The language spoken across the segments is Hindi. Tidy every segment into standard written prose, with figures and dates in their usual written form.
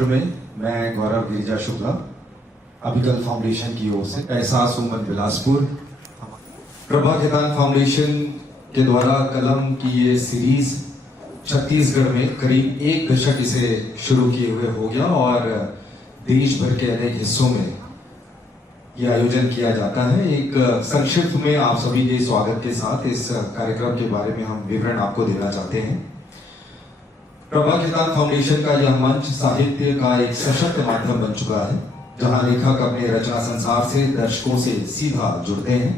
सत्र में मैं गौरव गिरिजा शुक्ला अभिकल फाउंडेशन की ओर से एहसास उमन बिलासपुर प्रभा खेतान फाउंडेशन के द्वारा कलम की ये सीरीज छत्तीसगढ़ में करीब एक दशक इसे शुरू किए हुए हो गया और देश भर के अनेक हिस्सों में यह आयोजन किया जाता है। एक संक्षिप्त में आप सभी के स्वागत के साथ इस कार्यक्रम के बारे में हम विवरण आपको देना चाहते हैं। प्रभा खेतान फाउंडेशन का यह मंच साहित्य का एक सशक्त माध्यम बन चुका है, जहां लेखक अपने रचना संसार से दर्शकों से सीधा जुड़ते हैं।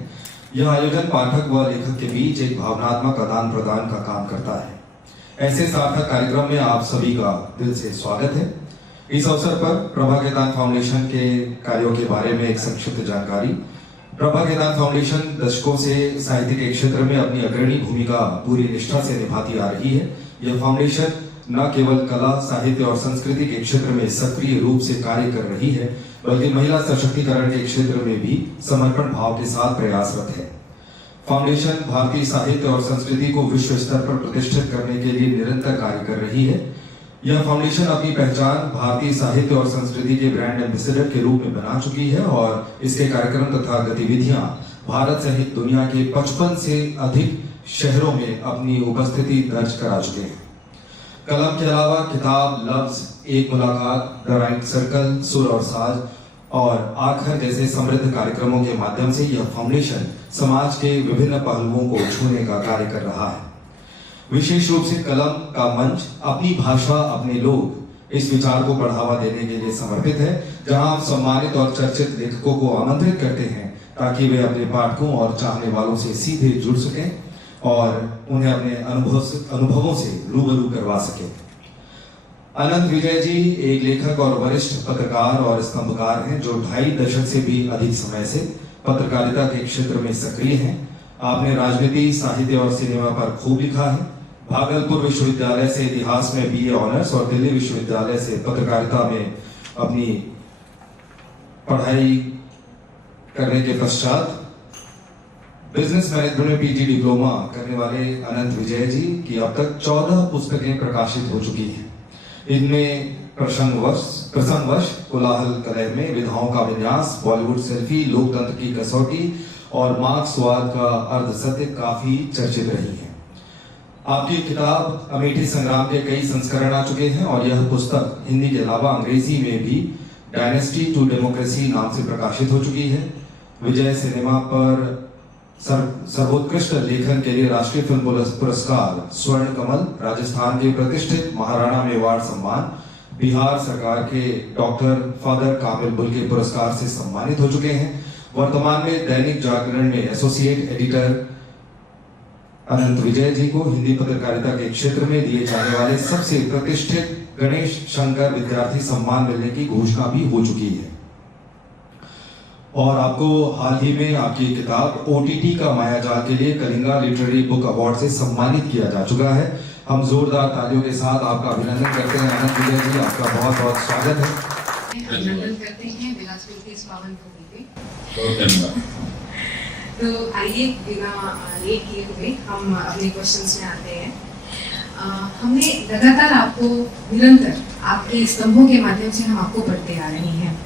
यह आयोजन पाठक व लेखक के बीच एक भावनात्मक आदान प्रदान का काम करता है। ऐसे सार्थक कार्यक्रम में आप सभी का दिल से स्वागत है। इस अवसर पर प्रभा खेतान फाउंडेशन के कार्यों के बारे में एक संक्षिप्त जानकारी। प्रभा खेतान फाउंडेशन दशकों से साहित्य के क्षेत्र में अपनी अग्रणी भूमिका पूरी निष्ठा से निभाती आ रही है। यह फाउंडेशन न केवल कला, साहित्य और संस्कृति के क्षेत्र में सक्रिय रूप से कार्य कर रही है, बल्कि महिला सशक्तिकरण के क्षेत्र में भी समर्पण भाव के साथ प्रयासरत है। फाउंडेशन भारतीय साहित्य और संस्कृति को विश्व स्तर पर प्रतिष्ठित करने के लिए निरंतर कार्य कर रही है। यह फाउंडेशन अपनी पहचान भारतीय साहित्य और संस्कृति के ब्रांड एम्बेसडर के रूप में बना चुकी है और इसके कार्यक्रम तथा गतिविधियां भारत सहित दुनिया के 55 से अधिक शहरों में अपनी उपस्थिति दर्ज करा चुके हैं। कलम के अलावा किताब, लफ्ज, एक मुलाकात, द राइट सर्कल, सुर और साज और आखर जैसे समृद्ध कार्यक्रमों के माध्यम से यह फाउंडेशन समाज के विभिन्न पहलुओं को छूने का कार्य कर रहा है। विशेष रूप से कलम का मंच अपनी भाषा, अपने लोग इस विचार को बढ़ावा देने के लिए समर्पित है, जहां हम सम्मानित और चर्चित लेखकों को आमंत्रित करते हैं ताकि वे अपने पाठकों और चाहने वालों से सीधे जुड़ सकें और उन्हें अपने अनुभवों से रूबरू करवा सकें। अनंत विजय जी एक लेखक और वरिष्ठ पत्रकार और स्तंभकार हैं, जो 2.5 दशक से भी अधिक समय से पत्रकारिता के क्षेत्र में सक्रिय हैं। आपने राजनीति, साहित्य और सिनेमा पर खूब लिखा है। भागलपुर विश्वविद्यालय से इतिहास में BA ऑनर्स और दिल्ली विश्वविद्यालय से पत्रकारिता में अपनी पढ़ाई करने के पश्चात बिजनेस मैनेजमेंट में PG डिप्लोमा करने वाले अनंत विजय जी की अब तक 14 पुस्तकें प्रकाशित हो चुकी हैं। इनमें प्रसंगवश, कोलाहल कलह में, विधाओं का विन्यास, बॉलीवुड सेल्फी, लोकतंत्र की कसौटी और मार्क्सवाद का अर्धसत्य काफी चर्चित रही है। आपकी किताब अमेठी संग्राम के कई संस्करण आ चुके हैं और यह पुस्तक हिंदी के अलावा अंग्रेजी में भी डायनेस्टी टू डेमोक्रेसी नाम से प्रकाशित हो चुकी है। विजय सिनेमा पर सर्वोत्कृष्ट लेखन के लिए राष्ट्रीय फिल्म पुरस्कार, स्वर्ण कमल, राजस्थान के प्रतिष्ठित महाराणा मेवाड़ सम्मान, बिहार सरकार के डॉक्टर फादर काबिल बुल के पुरस्कार से सम्मानित हो चुके हैं। वर्तमान में दैनिक जागरण में एसोसिएट एडिटर अनंत विजय जी को हिंदी पत्रकारिता के क्षेत्र में दिए जाने वाले सबसे प्रतिष्ठित गणेश शंकर विद्यार्थी सम्मान मिलने की घोषणा भी हो चुकी है। और आपको हाल ही में आपकी किताब OTT का मायाजाल के लिए कलिंगा लिटरेरी बुक अवार्ड से सम्मानित किया जा चुका है। हम जोरदार तालियों के साथ आपका अभिनंदन करते हैं। अनंत विजय जी, आपका बहुत बहुत स्वागत है। अभिनंदन करते हैं बिलासपुर की इस पावन भूमि पे। बहुत धन्यवाद। तो आइए बिना लेट किए हुए हम अपने क्वेश्चंस में आते हैं। हमने लगातार आपको निरंतर आपके स्तंभों के माध्यम से हम आपको पढ़ते आ रहे हैं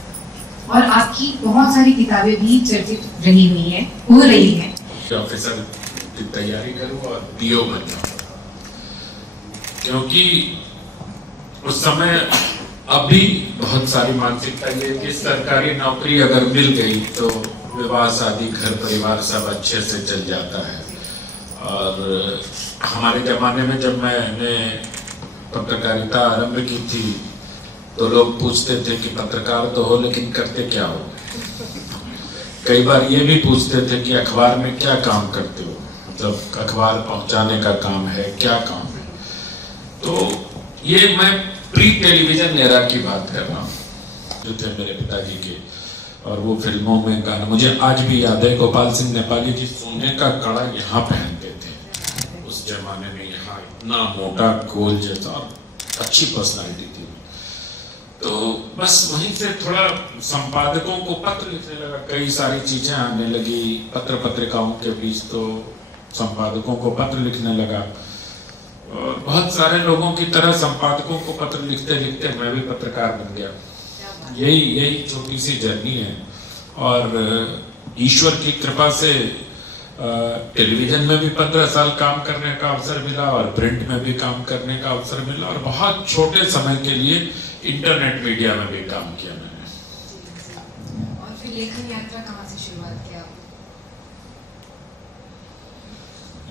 और आपकी बहुत सारी किताबें भी चर्चित रही हुई हैं, हो रही हैं। ऑफिसर की तैयारी करूं और DO बन जाऊं, क्योंकि उस समय अभी बहुत सारी मानसिकता ये कि सरकारी नौकरी अगर मिल गई तो विवाह, शादी, घर परिवार सब अच्छे से चल जाता है। और हमारे ज़माने में जब मैंने पत्रकारिता आरंभ की थी तो लोग पूछते थे कि पत्रकार तो हो लेकिन करते क्या हो। कई बार ये भी पूछते थे कि अखबार में क्या काम करते हो, मतलब अखबार पहुंचाने का काम है, क्या काम है। तो ये मैं प्री टेलीविजन एरा की बात कर रहा हूँ, जो थे मेरे पिताजी के, और वो फिल्मों में गाना मुझे आज भी याद है। गोपाल सिंह नेपाली जी सोने का कड़ा यहाँ पहनते थे उस जमाने में, यहाँ इतना मोटा गोल जैसा, अच्छी पर्सनालिटी थी। तो बस वहीं से थोड़ा संपादकों को पत्र लिखने लगा, कई सारी चीजें आने लगी पत्रिकाओं के बीच, तो संपादकों को पत्र लिखने लगा। और बहुत सारे लोगों की तरह संपादकों को पत्र लिखते लिखते मैं भी पत्रकार बन गया। यही छोटी सी जर्नी है। और ईश्वर की कृपा से टेलीविजन में भी 15 साल काम करने का अवसर मिला और प्रिंट में भी काम करने का अवसर मिला, और बहुत छोटे समय के लिए इंटरनेट मीडिया में भी काम किया मैंने। और फिर लेखन यात्रा कहाँ से शुरुआत किया?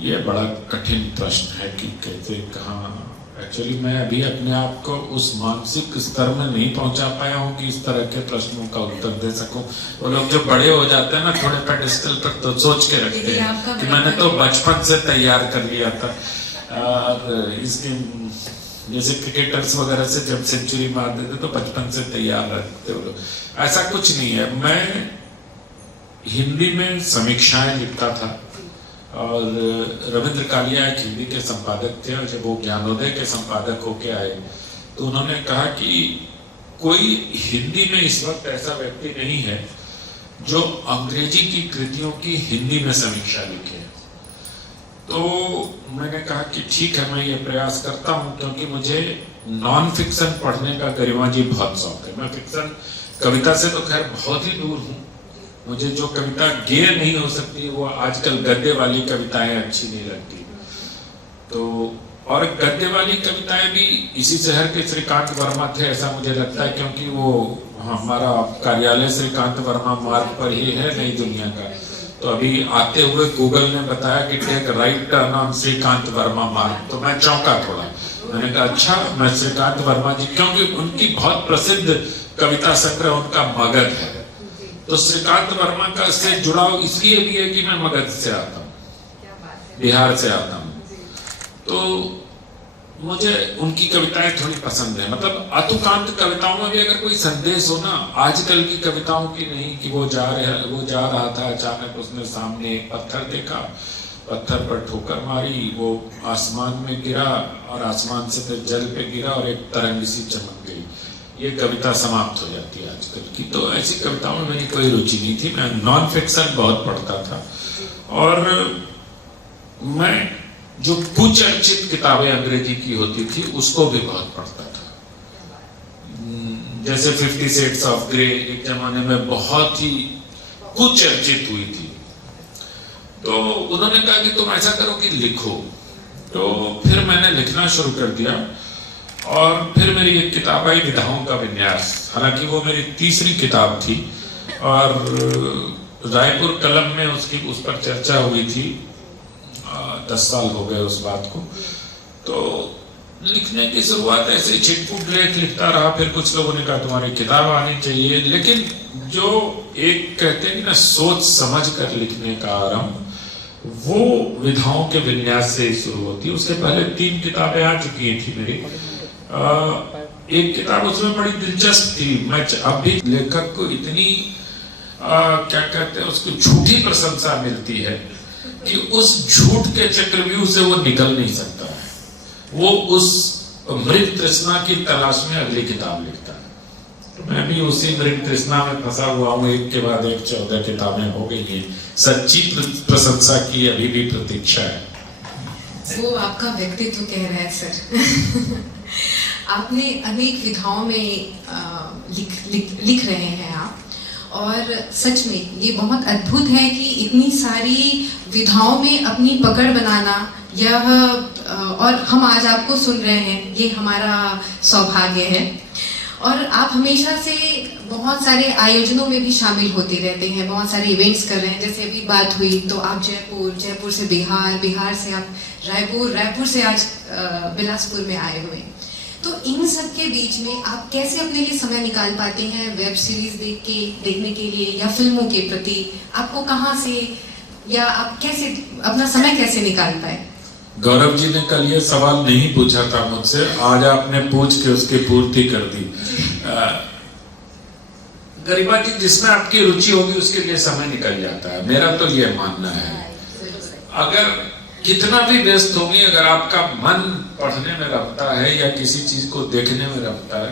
ये बड़ा कठिन प्रश्न है कि कैसे कहाँ। एक्चुअली मैं अभी अपने आप को उस मानसिक स्तर में नहीं पहुंचा पाया हूँ कि इस तरह के प्रश्नों का उत्तर दे सकूं। वो लोग जो बड़े हो जाते हैं ना थोड़े पेडिस्टल पर, तो सोच के रखते हैं कि मैंने तो बचपन से तैयार कर लिया था। और इसके जैसे क्रिकेटर्स वगैरह से जब सेंचुरी मार देते तो बचपन से तैयार रखते हो लोग, ऐसा कुछ नहीं है। मैं हिंदी में समीक्षाएं लिखता था, और रविंद्र कालिया एक हिंदी के संपादक थे, और जब वो ज्ञानोदय के संपादक होके आए तो उन्होंने कहा कि कोई हिंदी में इस वक्त ऐसा व्यक्ति नहीं है जो अंग्रेजी की कृतियों की हिंदी में समीक्षा लिखे। तो मैंने कहा कि ठीक है, मैं ये प्रयास करता हूँ, क्योंकि मुझे नॉन फिक्शन पढ़ने का गरिमा जी बहुत शौक है। मैं फिक्शन कविता से तो खैर बहुत ही दूर हूँ। मुझे जो कविता गेय नहीं हो सकती वो आजकल गद्य वाली कविताएं अच्छी नहीं लगती। तो और गद्य वाली कविताएं भी इसी शहर के श्रीकांत वर्मा थे, ऐसा मुझे लगता है, क्योंकि वो हमारा कार्यालय श्रीकांत वर्मा मार्ग पर ही है, नई दुनिया का। तो अभी आते हुए गूगल ने बताया कि take right turn on Shrikant Verma Marg, तो मैं चौंका थोड़ा। मैंने कहा अच्छा, मैं श्रीकांत वर्मा जी, क्योंकि उनकी बहुत प्रसिद्ध कविता संग्रह उनका मगध है, तो श्रीकांत वर्मा का से जुड़ाव इसलिए भी है कि मैं मगध से आता हूँ, बिहार से आता हूँ। तो मुझे उनकी कविताएं थोड़ी पसंद है। मतलब अतुकांत कविताओं में भी अगर कोई संदेश हो ना, आजकल की कविताओं की नहीं कि वो जा रहा था, अचानक उसने सामने एक पत्थर देखा, पत्थर पर ठोकर मारी, वो आसमान में गिरा और आसमान से फिर जल पे गिरा और एक तरंग सी चमक गई। ये कविता समाप्त हो जाती है आजकल की। तो ऐसी कविताओं में मेरी कोई रुचि नहीं थी। मैं नॉन फिक्शन बहुत पढ़ता था, और मैं जो कुचर्चित किताबें अंग्रेजी की होती थी उसको भी बहुत पढ़ता था। जैसे 50 Shades of Grey एक जमाने में बहुत ही कुचर्चित हुई थी। तो उन्होंने कहा कि तुम ऐसा करो कि लिखो। तो फिर मैंने लिखना शुरू कर दिया, और फिर मेरी एक किताब आई विधाओं का विन्यास। हालांकि वो मेरी तीसरी किताब थी, और रायपुर कलम में उस पर चर्चा हुई थी। 10 साल हो गए उस बात को। तो लिखने की शुरुआत ऐसे छिटपुट लेख लिखता रहा। फिर कुछ लोगों ने कहा तुम्हारी किताब आनी चाहिए, लेकिन जो एक कहते हैं कि ना सोच समझ कर लिखने का आरंभ, वो विधाओं के विन्यास से शुरू होती है। उसके पहले 3 किताबें आ चुकी थी मेरी। एक किताब उसमें बड़ी दिलचस्प थी। मैं अब भी लेखक को इतनी क्या कहते हैं उसको झूठी प्रशंसा मिलती है कि उस झूठ के चक्रव्यूह से वो निकल नहीं सकता है। वो उस मृग तृष्णा की तलाश में अगली किताब लिखता है। तो मैं भी उसी मृग तृष्णा में फंसा हुआ हूँ। एक के बाद एक 14 किताबें हो गई हैं। सच्ची प्रशंसा की अभी भी प्रतीक्षा है। वो आपका व्यक्तित्व कह रहा है सर। आपने अनेक विधाओं में लिख रहे हैं आप, और सच में ये बहुत अद्भुत है कि इतनी सारी विधाओं में अपनी पकड़ बनाना, यह और हम आज आपको सुन रहे हैं, ये हमारा सौभाग्य है। और आप हमेशा से बहुत सारे आयोजनों में भी शामिल होते रहते हैं, बहुत सारे इवेंट्स कर रहे हैं। जैसे अभी बात हुई तो आप जयपुर से बिहार से आप रायपुर से आज बिलासपुर में आए हुए। तो इन सब के बीच में आप कैसे अपने लिए समय निकाल पाते हैं वेब सीरीज देखने के लिए या फिल्मों के प्रति? आपको कहाँ से, या आप कैसे अपना समय कैसे निकाल पाए? गौरव जी ने कल ये सवाल नहीं पूछा था मुझसे, आज आपने पूछ के उसकी पूर्ति कर दी। गरिमा जी, जिसमें आपकी रुचि होगी उसके लिए समय निकल जाता है, मेरा तो ये मानना है। अगर कितना भी व्यस्त होगी, अगर आपका मन पढ़ने में रखता है या किसी चीज को देखने में रखता है,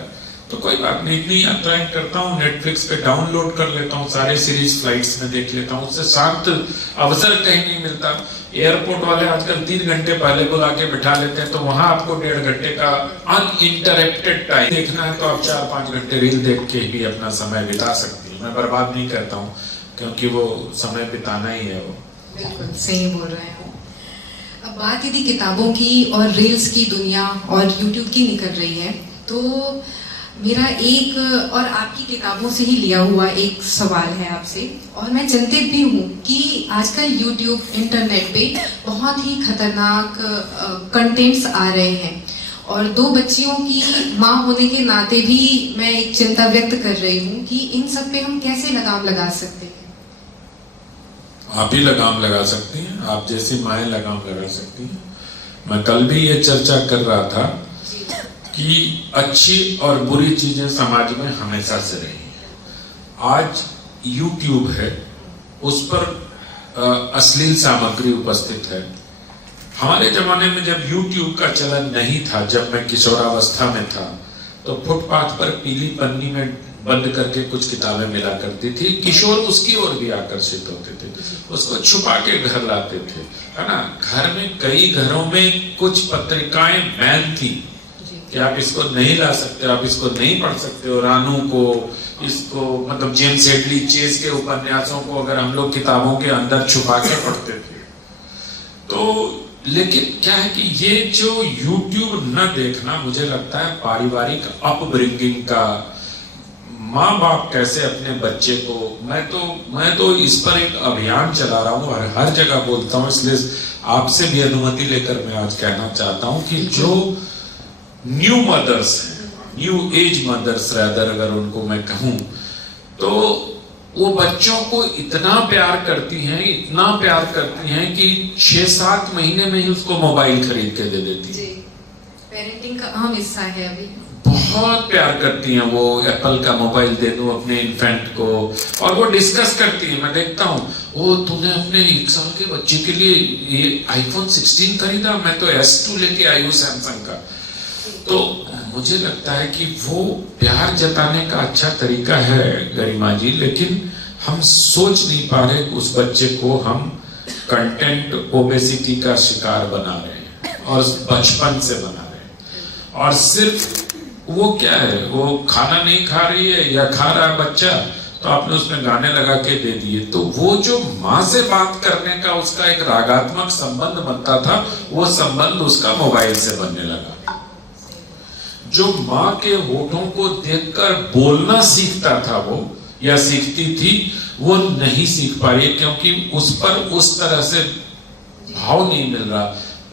तो कोई बात नहीं, इतनी यात्राएं करता हूँ, नेटफ्लिक्स पे डाउनलोड कर लेता हूँ, सारे सीरीज फ्लाइट्स में देख लेता हूँ, उससे शांत अवसर कहीं नहीं मिलता। एयरपोर्ट वाले आजकल 3 घंटे पहले बुला के बिठा लेते हैं, तो वहां आपको 1.5 घंटे का अनइंटरप्टेड टाइम देखना है, तो आप 4-5 घंटे रील देख के भी अपना समय बिता सकती है। मैं बर्बाद नहीं करता हूँ, क्योंकि वो समय बिताना ही है। वो बिल्कुल सही बोल रहे हैं। अब बात यदि किताबों की और रील्स की दुनिया और यूट्यूब की निकल रही है, तो मेरा एक और आपकी किताबों से ही लिया हुआ एक सवाल है आपसे, और मैं चिंतित भी हूँ कि आजकल यूट्यूब, इंटरनेट पे बहुत ही खतरनाक कंटेंट्स आ रहे हैं, और 2 बच्चियों की माँ होने के नाते भी मैं एक चिंता व्यक्त कर रही हूँ कि इन सब पे हम कैसे लगाम लगा सकते हैं। आप ही लगाम लगा सकती हैं, आप जैसी माएँ लगाम लगा सकती हैं। मैं कल भी ये चर्चा कर रहा था कि अच्छी और बुरी चीजें समाज में हमेशा से रही हैं। आज YouTube है, उस पर अश्लील सामग्री उपस्थित है। हमारे जमाने में जब YouTube का चलन नहीं था, जब मैं किशोरावस्था में था, तो फुटपाथ पर पीली पन्नी में बंद करके कुछ किताबें मिला करती थी। किशोर उसकी ओर भी आकर्षित होते थे, उसको छुपा के घर लाते थे, है ना। घर में, कई घरों में कुछ पत्रिकाएं बैन थी कि आप इसको नहीं ला सकते, आप इसको नहीं पढ़ सकते। और रानू को, इसको, मतलब जेम्स हेडली चेस के उपन्यासों को अगर हम लोग किताबों के अंदर छुपा के पढ़ते थे, तो लेकिन क्या है कि ये जो YouTube न देखना, मुझे लगता है पारिवारिक अपब्रिंगिंग का, माँ बाप कैसे अपने बच्चे को, मैं तो इस पर एक अभियान चला रहा हूँ, हर जगह बोलता हूँ, इसलिए आपसे भी अनुमति लेकर मैं आज कहना चाहता हूँ कि जो न्यू मदर्स हैं, न्यू एज मदर्स रैदर अगर उनको मैं कहूँ, तो वो बच्चों को इतना प्यार करती हैं, इतना प्यार करती हैं कि 6-7 महीने में ही उसको मोबाइल खरीद के दे देती हैं। पेरेंटिंग का अहम हिस्सा है अभी। बहुत प्यार करती हैं वो, एप्पल का मोबाइल दे दूं अपने इन्फेंट को, और वो डिस्कस करती है। मैं देखता हूँ, वो तूने अपने 1 साल के बच्चे के लिए ये iPhone 16 खरीदा, मैं तो S2 लेके आई हूँ सैमसंग का। तो मुझे लगता है कि वो प्यार जताने का अच्छा तरीका है गरिमा जी, लेकिन हम सोच नहीं पा रहे उस बच्चे को हम कंटेंट ओबेसिटी का शिकार बना रहे हैं, और बचपन से बना रहे हैं। और सिर्फ वो क्या है, वो खाना नहीं खा रही है या खा रहा है बच्चा, तो आपने उसमें गाने लगा के दे दिए, तो वो जो माँ से बात करने का उसका एक रागात्मक संबंध बनता था, वो संबंध उसका मोबाइल से बनने लगा। जो माँ के होठों को देखकर बोलना सीखता था वो, या सीखती थी, वो नहीं सीख पा रही, क्योंकि उस पर उस तरह से भाव नहीं मिल रहा।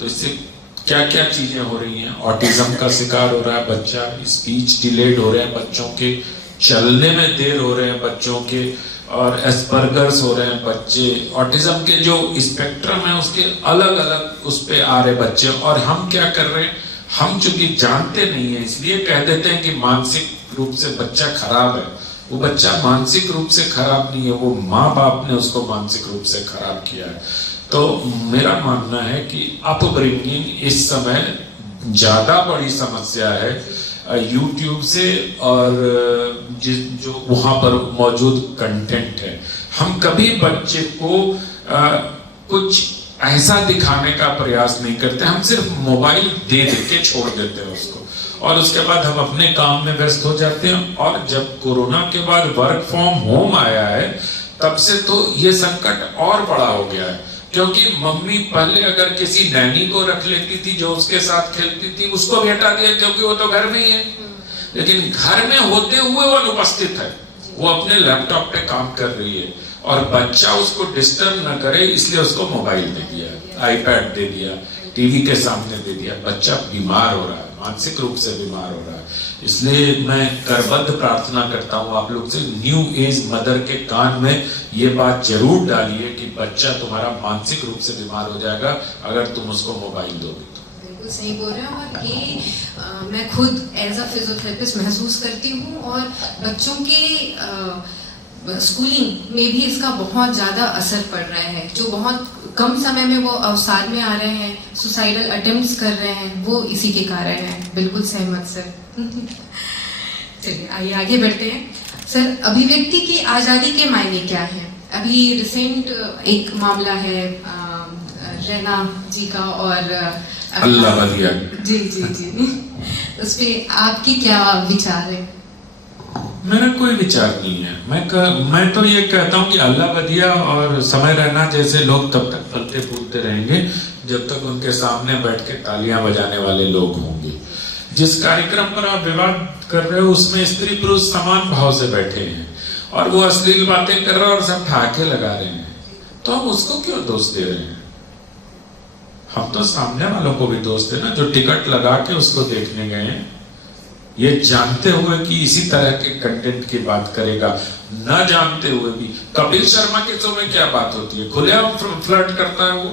तो इससे क्या क्या चीजें हो रही हैं, ऑटिज्म का शिकार हो रहा है बच्चा, स्पीच डिलेड हो रहे हैं बच्चों के, चलने में देर हो रहे हैं बच्चों के, और एस्पर्गर्स हो रहे हैं बच्चे। ऑटिज्म के जो स्पेक्ट्रम है उसके अलग अलग उस पे आ रहे बच्चे, और हम क्या कर रहे हैं, हम चूंकि जानते नहीं है इसलिए कह देते हैं कि मानसिक रूप से बच्चा खराब है। वो बच्चा मानसिक रूप से खराब नहीं है, वो माँ बाप ने उसको मानसिक रूप से खराब किया है। तो मेरा मानना है कि अपब्रिंगिंग इस समय ज्यादा बड़ी समस्या है YouTube से, और जो वहां पर मौजूद कंटेंट है। हम कभी बच्चे को कुछ ऐसा दिखाने का प्रयास नहीं करते, हम सिर्फ मोबाइल दे के छोड़ देते हैं उसको, और उसके बाद हम अपने काम में व्यस्त हो जाते हैं। और जब कोरोना के बाद वर्क फ्रॉम होम आया है, तब से तो ये संकट और बड़ा हो गया है, क्योंकि मम्मी पहले अगर किसी नैनी को रख लेती थी जो उसके साथ खेलती थी, उसको भी हटा दिया क्योंकि वो तो घर में ही है। लेकिन घर में होते हुए वो अनुपस्थित है, वो अपने लैपटॉप पे काम कर रही है, और बच्चा उसको डिस्टर्ब न करे इसलिए उसको मोबाइल दे दिया, आईपैड दे दिया, टीवी के सामने दे दिया। बच्चा बीमार हो रहा है, मानसिक रूप से बीमार हो रहा है। इसलिए मैं करबद्ध प्रार्थना करता हूँ आप लोग से, न्यू एज मदर के कान में ये बात जरूर डालिए कि बच्चा तुम्हारा मानसिक रूप से बीमार हो जाएगा अगर तुम उसको मोबाइल दोगे। बिल्कुल सही बोल रहे हैं, और ये मैं खुद एज अ फिजियोथेरेपिस्ट महसूस करती हूँ, और बच्चों के स्कूलिंग में भी इसका बहुत ज़्यादा असर पड़ रहा है। जो बहुत कम समय में वो अवसाद में आ रहे हैं, सुसाइडल अटेम्प्ट्स कर रहे हैं, वो इसी के कारण है। बिल्कुल सहमत सर। चलिए आइए आगे बढ़ते हैं। सर, अभिव्यक्ति की आज़ादी के मायने क्या हैं? अभी रिसेंट एक मामला है रैना जी का और अल्लाह बदिया। जी जी जी, उस पे आपकी क्या विचार है? मेरा कोई विचार नहीं है। मैं तो ये कहता हूँ कि अल्लाह बदिया और समय रहना जैसे लोग तब तक फलते फूलते रहेंगे जब तक उनके सामने बैठ के तालियां बजाने वाले लोग होंगे। जिस कार्यक्रम पर आप विवाद कर रहे हो उसमें स्त्री पुरुष समान भाव से बैठे हैं और वो अश्लील बातें कर रहे हैं और सब ठाके लगा रहे हैं, तो हम उसको क्यों दोष दे रहे हैं? हम तो सामने वालों को भी दोष देना जो टिकट लगा के उसको देखने गए हैं, ये जानते हुए कि इसी तरह के कंटेंट की बात करेगा, न जानते हुए भी। कपिल शर्मा के शो में क्या बात होती है? खुलेआम फ्लर्ट करता है वो,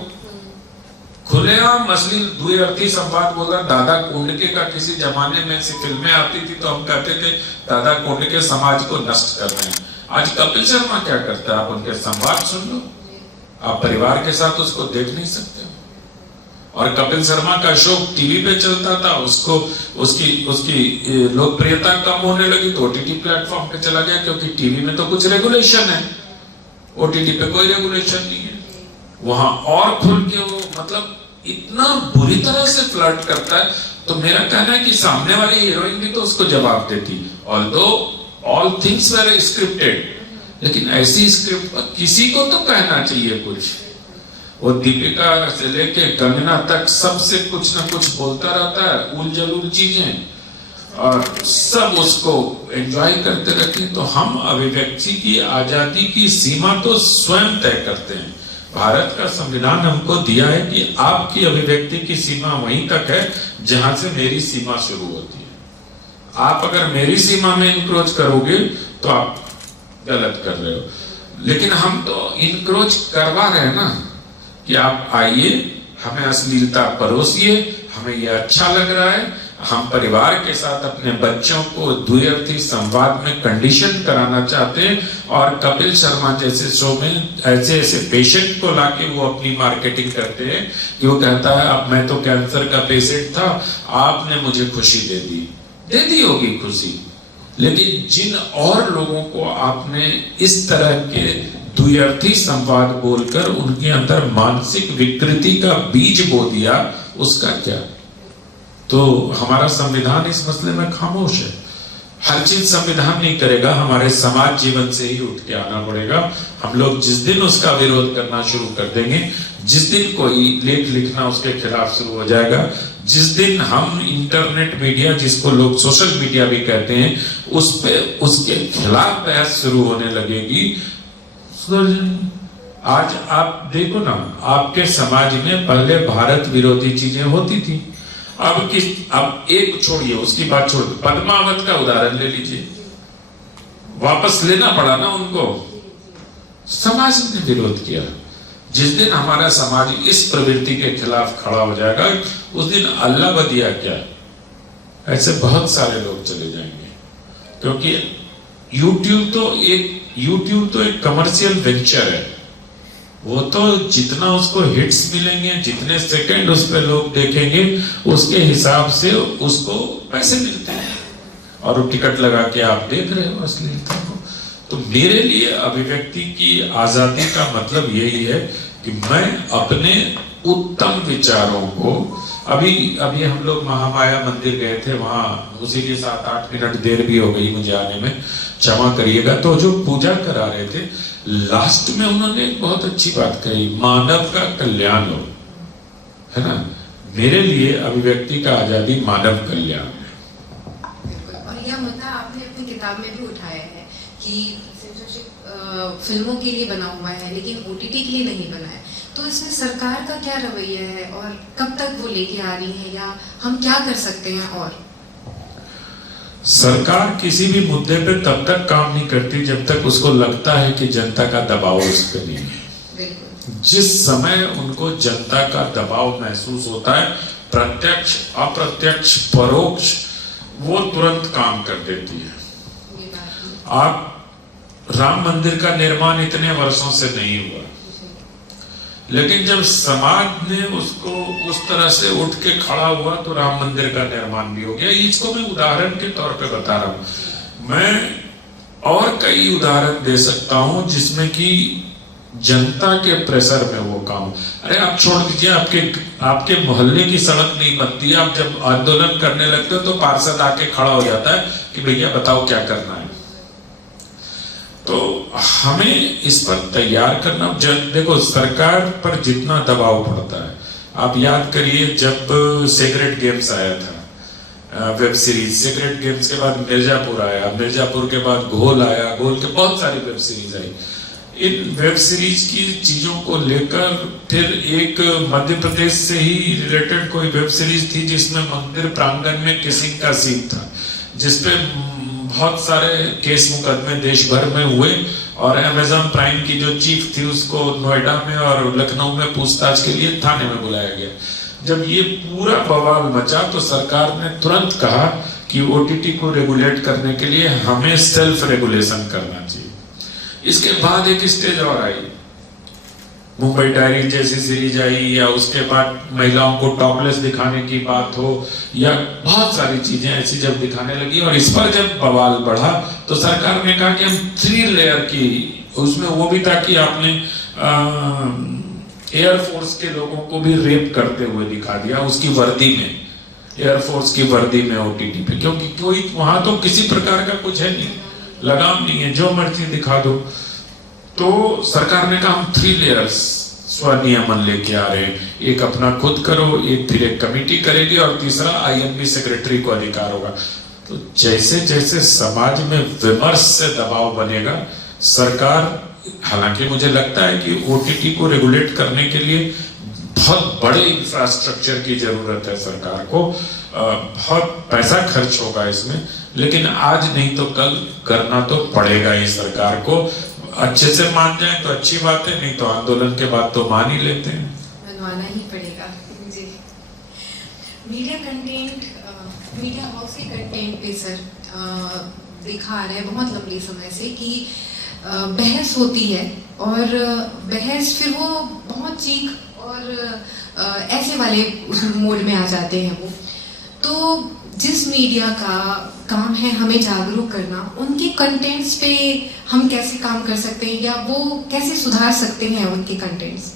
खुलेआम अश्लील द्व्यर्थी संवाद बोल रहा। दादा कोंडके का किसी जमाने में ऐसी फिल्में आती थी तो हम कहते थे दादा कोंडके समाज को नष्ट कर रहे हैं। आज कपिल शर्मा क्या करता है? आप उनके संवाद सुन लो, आप परिवार के साथ उसको देख नहीं सकते। और कपिल शर्मा का शो टीवी पे चलता था, उसकी लोकप्रियता कम होने लगी तो ओटीटी प्लेटफॉर्म पे चला गया, क्योंकि टीवी में तो कुछ रेगुलेशन है, ओटीटी पे कोई रेगुलेशन नहीं है। वहां और खुल के वो मतलब इतना बुरी तरह से फ्लर्ट करता है। तो मेरा कहना है कि सामने वाली हीरोइन भी तो उसको जवाब देती, although all things were scripted, लेकिन ऐसी स्क्रिप्ट पर किसी को तो कहना चाहिए कुछ। वो दीपिका से लेके कंगना तक सबसे कुछ ना कुछ बोलता रहता है, उल जलूल चीजें, और सब उसको एंजॉय करते रहते हैं। तो हम अभिव्यक्ति की आजादी की सीमा तो स्वयं तय करते हैं। भारत का संविधान हमको दिया है कि आपकी अभिव्यक्ति की सीमा वहीं तक है जहां से मेरी सीमा शुरू होती है। आप अगर मेरी सीमा में इंक्रोच करोगे तो आप गलत कर रहे हो। लेकिन हम तो इंक्रोच करवा रहे हैं ना, कि आप आइए, हमें अश्लीलता परोसिए, हमें ये अच्छा लग रहा है, हम परिवार के साथ अपने बच्चों को द्व्यर्थी संवाद में कंडीशन कराना चाहते हैं। और कपिल शर्मा जैसे शो में ऐसे ऐसे पेशेंट को लाके वो अपनी मार्केटिंग करते हैं कि वो कहता है अब मैं तो कैंसर का पेशेंट था, आपने मुझे खुशी दे दी होगी खुशी, लेकिन जिन और लोगों को आपने इस तरह के द्व्यर्थी संवाद बोलकर उनके अंदर मानसिक विकृति का बीज बो दिया, उसका क्या? तो हमारा संविधान इस मसले में खामोश है। हर चीज संविधान नहीं करेगा, हमारे समाज जीवन से ही उठ के आना पड़ेगा। हम लोग जिस दिन उसका विरोध करना शुरू कर देंगे, जिस दिन कोई लेख लिखना उसके खिलाफ शुरू हो जाएगा, जिस दिन हम इंटरनेट मीडिया, जिसको लोग सोशल मीडिया भी कहते हैं, उस पे उसके खिलाफ बहस शुरू होने लगेगी। आज आप देखो ना, आपके समाज में पहले भारत विरोधी चीजें होती थी, अब एक छोड़िए, उसकी बात छोड़, पद्मावत का उदाहरण ले लीजिए, वापस लेना पड़ा ना उनको, समाज ने विरोध किया। जिस दिन हमारा समाज इस प्रवृत्ति के खिलाफ खड़ा हो जाएगा, उस दिन अल्लाह बदिया क्या, ऐसे बहुत सारे लोग चले जाएंगे। क्योंकि यूट्यूब तो एक कमर्शियल वेंचर है, वो तो जितना उसको हिट्स मिलेंगे, जितने सेकंड उस पे लोग देखेंगे, उसके हिसाब से उसको पैसे मिलते हैं, और वो टिकट लगा के आप देख रहे हो अश्लीलता को। तो मेरे लिए अभिव्यक्ति की आजादी का मतलब यही है कि मैं अपने उत्तम विचारों को, अभी हम लोग महामाया मंदिर गए थे, वहां उसी के 7-8 मिनट देर भी हो गई मुझे आने में, क्षमा करिएगा। तो जो पूजा करा रहे थे, लास्ट में उन्होंने एक बहुत अच्छी बात कही, मानव का कल्याण हो, है ना। मेरे लिए अभिव्यक्ति का आजादी मानव कल्याण है। और यह मुद्दा आपने अपनी किताब में भी उठाया है कि सेंसरशिप फिल्मों के लिए बना हुआ है, लेकिन ओटीटी के लिए नहीं बना है। तो इसमें सरकार का क्या रवैया है और कब तक वो लेके आ रही है, या हम क्या कर सकते हैं? और सरकार किसी भी मुद्दे पे तब तक काम नहीं करती जब तक उसको लगता है कि जनता का दबाव उस पर नहीं है। जिस समय उनको जनता का दबाव महसूस होता है, प्रत्यक्ष, अप्रत्यक्ष, परोक्ष, वो तुरंत काम कर देती है। आप राम मंदिर का निर्माण इतने वर्षों से नहीं हुआ, लेकिन जब समाज ने उसको उस तरह से उठ के खड़ा हुआ तो राम मंदिर का निर्माण भी हो गया। इसको मैं उदाहरण के तौर पे बता रहा हूँ। मैं और कई उदाहरण दे सकता हूं जिसमें कि जनता के प्रेशर में वो काम। अरे आप छोड़ दीजिए, आपके मोहल्ले की सड़क नहीं बनती, आप जब आंदोलन करने लगते हो तो पार्षद आके खड़ा हो जाता है कि भैया बताओ क्या करना है। तो हमें इस पर तैयार करना। देखो, सरकार पर जितना दबाव पड़ता है, आप याद करिए जब सीक्रेट गेम्स आया था, वेब सीरीज, सीक्रेट गेम्स के बाद मिर्जापुर आया, मिर्जापुर के बाद घोल आया, घोल के बहुत सारी वेब सीरीज आई। इन वेब सीरीज की चीजों को लेकर फिर एक मध्य प्रदेश से ही रिलेटेड कोई वेब सीरीज थी जिसमें मंदिर प्रांगण में किसिंग का सीन था, जिसपे बहुत सारे केस मुकदमे देश भर में हुए और अमेज़न प्राइम की जो चीफ थी उसको नोएडा में और लखनऊ में पूछताछ के लिए थाने में बुलाया गया। जब ये पूरा बवाल मचा तो सरकार ने तुरंत कहा कि ओटीटी को रेगुलेट करने के लिए हमें सेल्फ रेगुलेशन करना चाहिए। इसके बाद एक स्टेज और आई, मुंबई डायरी जैसी सीरीज आई, या उसके बाद महिलाओं को टॉपलेस दिखाने की बात हो, या बहुत सारी चीजें ऐसी जब दिखाने लगी और इस पर जब बवाल बढ़ा तो सरकार ने कहा कि हम 3 लेयर की, उसमें वो भी था कि आपने एयरफोर्स के लोगों को भी रेप करते हुए दिखा दिया उसकी वर्दी में, एयरफोर्स की वर्दी में ओटीटी पे, क्योंकि कोई वहां तो किसी प्रकार का कुछ है नहीं, लगाम नहीं है, जो मर्जी दिखा दो। तो सरकार ने कहा हम 3 लेयर्स स्वनियमन लेके आ रहे हैं, एक अपना खुद करो, एक फिर एक कमेटी करेगी और तीसरा आईएमबी सेक्रेटरी को अधिकार होगा। तो जैसे जैसे समाज में विमर्श से दबाव बनेगा, सरकार, हालांकि मुझे लगता है कि ओटीटी को रेगुलेट करने के लिए बहुत बड़े इंफ्रास्ट्रक्चर की जरूरत है सरकार को, बहुत पैसा खर्च होगा इसमें, लेकिन आज नहीं तो कल करना तो पड़ेगा ही सरकार को। अच्छे से मान जाए तो अच्छी बात है, नहीं तो आंदोलन के बाद तो मान ही लेते हैं, मनवाना ही पड़ेगा। जी, मीडिया कंटेंट, मीडिया हाउस के कंटेंट पे सर देखा आ रहा है बहुत लंबे समय से कि बहस होती है और बहस फिर वो बहुत चीख और ऐसे वाले मोड में आ जाते हैं वो। तो जिस मीडिया का काम है हमें जागरूक करना, उनके कंटेंट्स पे हम कैसे काम कर सकते हैं या वो कैसे सुधार सकते हैं उनके कंटेंट्स?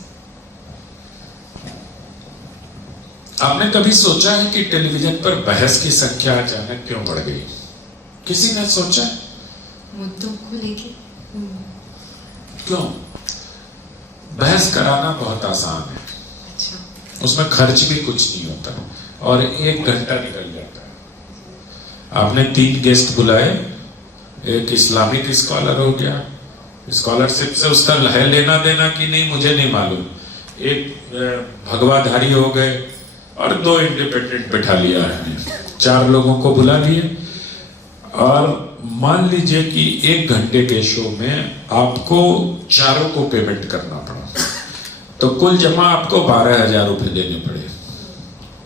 आपने कभी सोचा है कि टेलीविजन पर बहस की संख्या अचानक क्यों बढ़ गई? किसी ने सोचा? मुद्दों को लेके क्यों? बहस कराना बहुत आसान है, अच्छा, उसमें खर्च भी कुछ नहीं होता और 1 घंटा निकल जाता है। आपने 3 गेस्ट बुलाए, एक इस्लामिक स्कॉलर हो गया, स्कॉलरशिप से उसका है लेना देना कि नहीं मुझे नहीं मालूम, एक भगवाधारी हो गए और 2 इंडिपेंडेंट बैठा लिया है, 4 लोगों को बुला लिए। और मान लीजिए कि 1 घंटे के शो में आपको चारों को पेमेंट करना पड़ा, तो कुल जमा आपको 12,000 रुपए देने पड़े।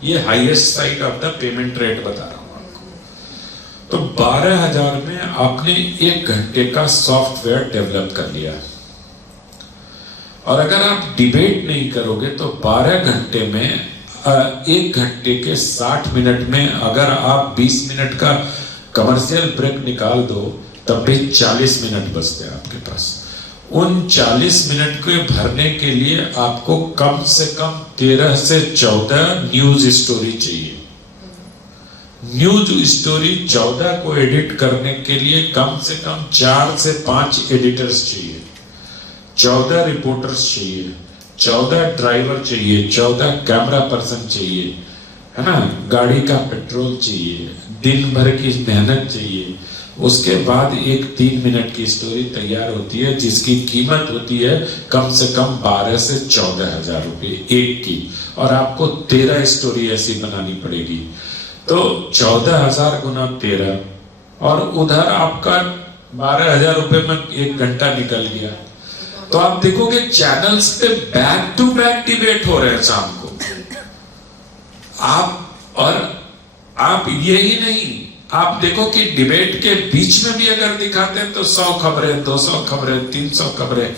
ये highest side of the payment rate बता रहा हूं आपको। तो 12,000 में आपने 1 घंटे का सॉफ्टवेयर डेवलप कर लिया। और अगर आप डिबेट नहीं करोगे तो 12 घंटे में 1 घंटे के 60 मिनट में अगर आप 20 मिनट का कमर्शियल ब्रेक निकाल दो तब भी 40 मिनट बचते हैं आपके पास। उन 40 मिनट के भरने के लिए आपको कम से कम 13 से 14 न्यूज स्टोरी चाहिए। न्यूज स्टोरी 14 को एडिट करने के लिए कम से कम 4 से 5 एडिटर्स चाहिए, 14 रिपोर्टर्स चाहिए, 14 ड्राइवर चाहिए, 14 कैमरा पर्सन चाहिए, है ना, गाड़ी का पेट्रोल चाहिए, दिन भर की मेहनत चाहिए। उसके बाद एक 3 मिनट की स्टोरी तैयार होती है जिसकी कीमत होती है कम से कम 12 से 14,000 रुपए एक की, और आपको 13 स्टोरी ऐसी बनानी पड़ेगी। तो 14,000 गुना 13 और उधर आपका 12,000 रुपए में 1 घंटा निकल गया। तो आप देखोगे चैनल्स पे बैक टू बैक डिबेट हो रहे हैं शाम को। आप यही नहीं, आप देखो कि डिबेट के बीच में भी अगर दिखाते हैं तो 100 खबरें, 200 खबरें, 300 खबरें,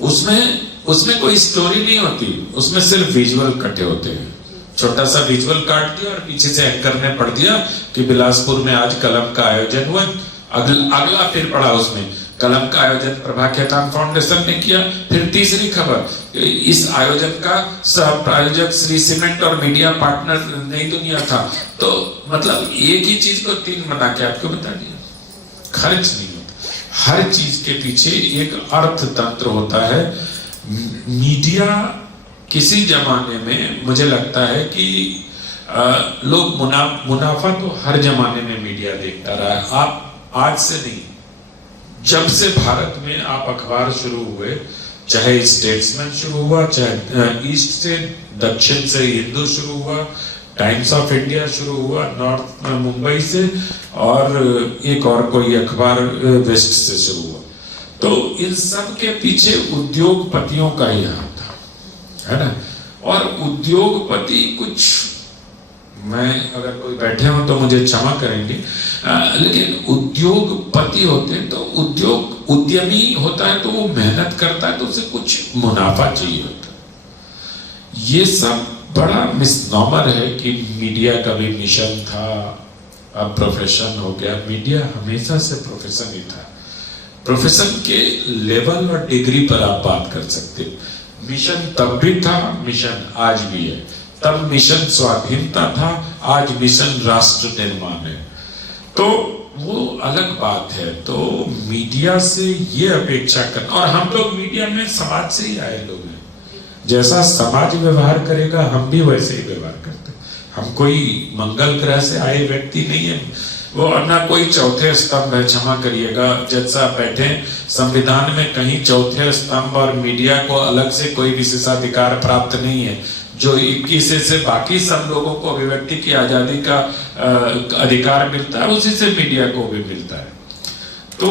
उसमें कोई स्टोरी नहीं होती, उसमें सिर्फ विजुअल कटे होते हैं। छोटा सा विजुअल काट दिया और पीछे से एंकर ने पढ़ दिया कि बिलासपुर में आज कलम का आयोजन हुआ अगला फिर पड़ा उसमें कलम का आयोजन प्रभा खेतान फाउंडेशन ने किया। फिर तीसरी खबर, इस आयोजन का सह प्रायोजक श्री सीमेंट और मीडिया पार्टनर नई दुनिया था। तो मतलब एक ही चीज को 3 बना के आपको बता दिया, खर्च नहीं होता। हर चीज के पीछे एक अर्थ तंत्र होता है। मीडिया किसी जमाने में मुझे लगता है कि लोग मुनाफा तो हर जमाने में मीडिया देखता रहा है। आप आज से नहीं, जब से भारत में आप अखबार शुरू हुए, चाहे स्टेट्समैन शुरू हुआ, चाहे ईस्ट से दक्षिण से हिंदू शुरू हुआ, टाइम्स ऑफ इंडिया शुरू हुआ नॉर्थ मुंबई से, और एक और कोई अखबार वेस्ट से शुरू हुआ, तो इन सब के पीछे उद्योगपतियों का ही हाथ था, है ना। और उद्योगपति कुछ, मैं अगर कोई बैठे हो तो मुझे क्षमा करेंगे, लेकिन उद्योगपति होते हैं तो उद्यमी होता है तो वो मेहनत करता है तो उसे कुछ मुनाफा चाहिए होता है। ये सब बड़ा मिसनॉमर है कि मीडिया कभी मिशन था, अब प्रोफेशन हो गया। मीडिया हमेशा से प्रोफेशन ही था। प्रोफेशन के लेवल और डिग्री पर आप बात कर सकते हो। मिशन तब भी था, मिशन आज भी है। तब मिशन स्वाधीनता था, आज मिशन राष्ट्र निर्माण है, तो वो अलग बात है। तो मीडिया से ये अपेक्षा करना, और हम लोग मीडिया में समाज से ही आए लोग हैं, जैसा समाज व्यवहार करेगा हम भी वैसे ही व्यवहार करते हैं। हम कोई मंगल ग्रह से आए व्यक्ति नहीं है, वो ना कोई चौथे स्तंभ है। क्षमा करिएगा जज साहब बैठे, संविधान में कहीं चौथे स्तंभ और मीडिया को अलग से कोई विशेषाधिकार प्राप्त नहीं है। जो 21 से बाकी सब लोगों को अभिव्यक्ति की आजादी का अधिकार मिलता है, उसी से मीडिया को भी मिलता है। तो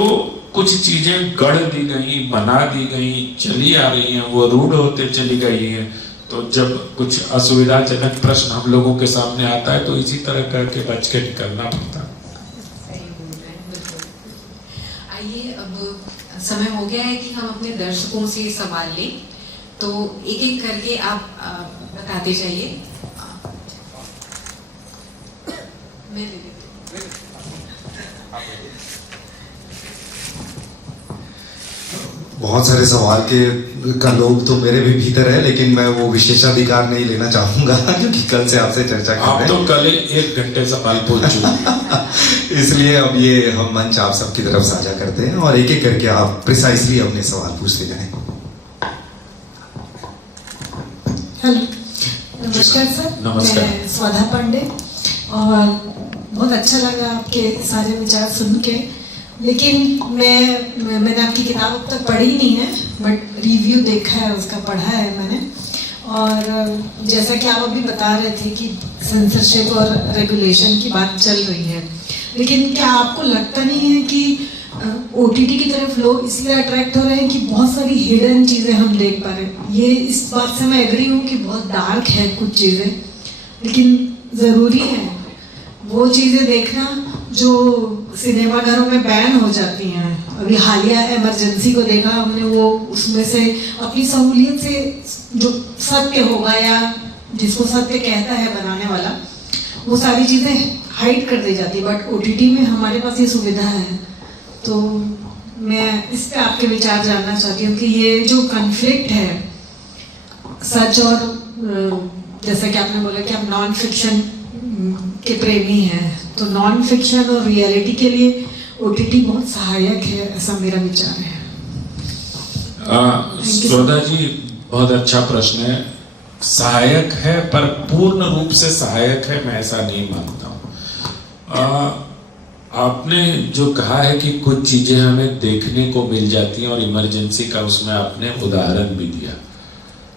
कुछ चीजें गढ़ दी गई, बना दी गई, चली आ रही हैं, वो रूढ़ होते चली गई हैं। तो जब कुछ असुविधाजनक प्रश्न हम लोगों के सामने आता है तो इसी तरह करके बच के निकलना पड़ता है। आइए, अब समय हो गया है कि हम अपने दर्शकों से सवाल लें, तो एक एक करके आप बताते जाइए। मैं ले लेती हूँ। बहुत सारे सवाल का लोग तो मेरे भी भीतर है, लेकिन मैं वो विशेषाधिकार नहीं लेना चाहूंगा क्योंकि कल से आपसे चर्चा कर रहे हैं। आप तो कल 1 घंटे सवाल पूछ चुके इसलिए अब ये हम मंच आप सबकी तरफ साझा करते हैं और एक एक करके आप प्रिसाइसली अपने सवाल पूछते जाएं। हेलो, नमस्कार सर। नमस्कार। मैं स्वाधा पांडे, और बहुत अच्छा लगा आपके सारे विचार सुन के। लेकिन मैंने आपकी किताब अब तक पढ़ी नहीं है, बट रिव्यू देखा है उसका, पढ़ा है मैंने। और जैसा कि आप अभी बता रहे थे कि सेंसरशिप और रेगुलेशन की बात चल रही है, लेकिन क्या आपको लगता नहीं है कि OTT की तरफ लोग इसलिए अट्रैक्ट हो रहे हैं कि बहुत सारी हिडन चीज़ें हम देख पा रहे हैं? ये इस बात से मैं एग्री हूँ कि बहुत डार्क है कुछ चीज़ें, लेकिन ज़रूरी है वो चीज़ें देखना जो सिनेमाघरों में बैन हो जाती हैं। अभी हालिया इमरजेंसी को देखा हमने, वो उसमें से अपनी सहूलियत से जो सत्य होगा या जिसको सत्य कहता है बनाने वाला, वो सारी चीज़ें हाइड कर दी जाती है। बट OTT में हमारे पास ये सुविधा है। तो मैं इस पे आपके विचार जानना चाहती हूँ कि ये जो कॉन्फ्लिक्ट है सच और, जैसा कि आपने बोला कि आप नॉन फिक्शन के प्रेमी हैं, तो नॉन फिक्शन और रियलिटी के लिए OTT बहुत सहायक है, ऐसा मेरा विचार है। श्रोता जी, बहुत अच्छा प्रश्न है। सहायक है, पर पूर्ण रूप से सहायक है मैं ऐसा नहीं मानता हूँ। आपने जो कहा है कि कुछ चीजें हमें देखने को मिल जाती हैं और इमरजेंसी का उसमें आपने उदाहरण भी दिया।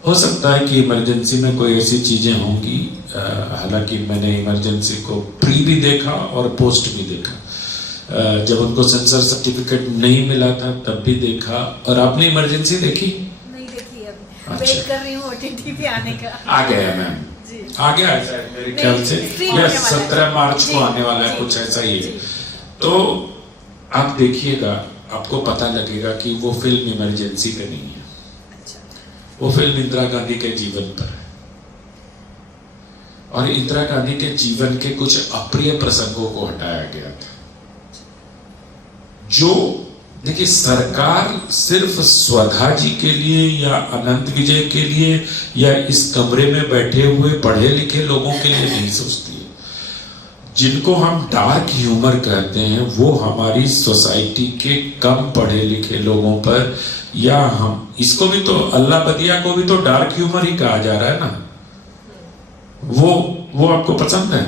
हो सकता है कि इमरजेंसी में कोई ऐसी चीजें होंगी, हालांकि मैंने इमरजेंसी को प्री भी देखा और पोस्ट भी देखा। जब उनको सेंसर सर्टिफिकेट नहीं मिला था तब भी देखा। और आपने इमरजेंसी देखी? नहीं देखी अभी, वेट कर रही हूँ OTT पे आने का। आ गया मैम, आ गया है शायद मेरे ख्याल से, या 17 मार्च को आने वाला है, कुछ ऐसा ही है। तो आप देखिएगा, आपको पता लगेगा कि वो फिल्म इमरजेंसी पे नहीं है। वो फिल्म इंदिरा गांधी के जीवन पर है, और इंदिरा गांधी के जीवन के कुछ अप्रिय प्रसंगों को हटाया गया था। जो देखिए, सरकार सिर्फ स्वधा जी के लिए या अनंत विजय के लिए या इस कमरे में बैठे हुए पढ़े लिखे लोगों के लिए नहीं सोचती है। जिनको हम डार्क ह्यूमर कहते हैं वो हमारी सोसाइटी के कम पढ़े लिखे लोगों पर, या हम इसको भी तो, अल्लाह बदिया को भी तो डार्क ह्यूमर ही कहा जा रहा है ना। वो आपको पसंद है?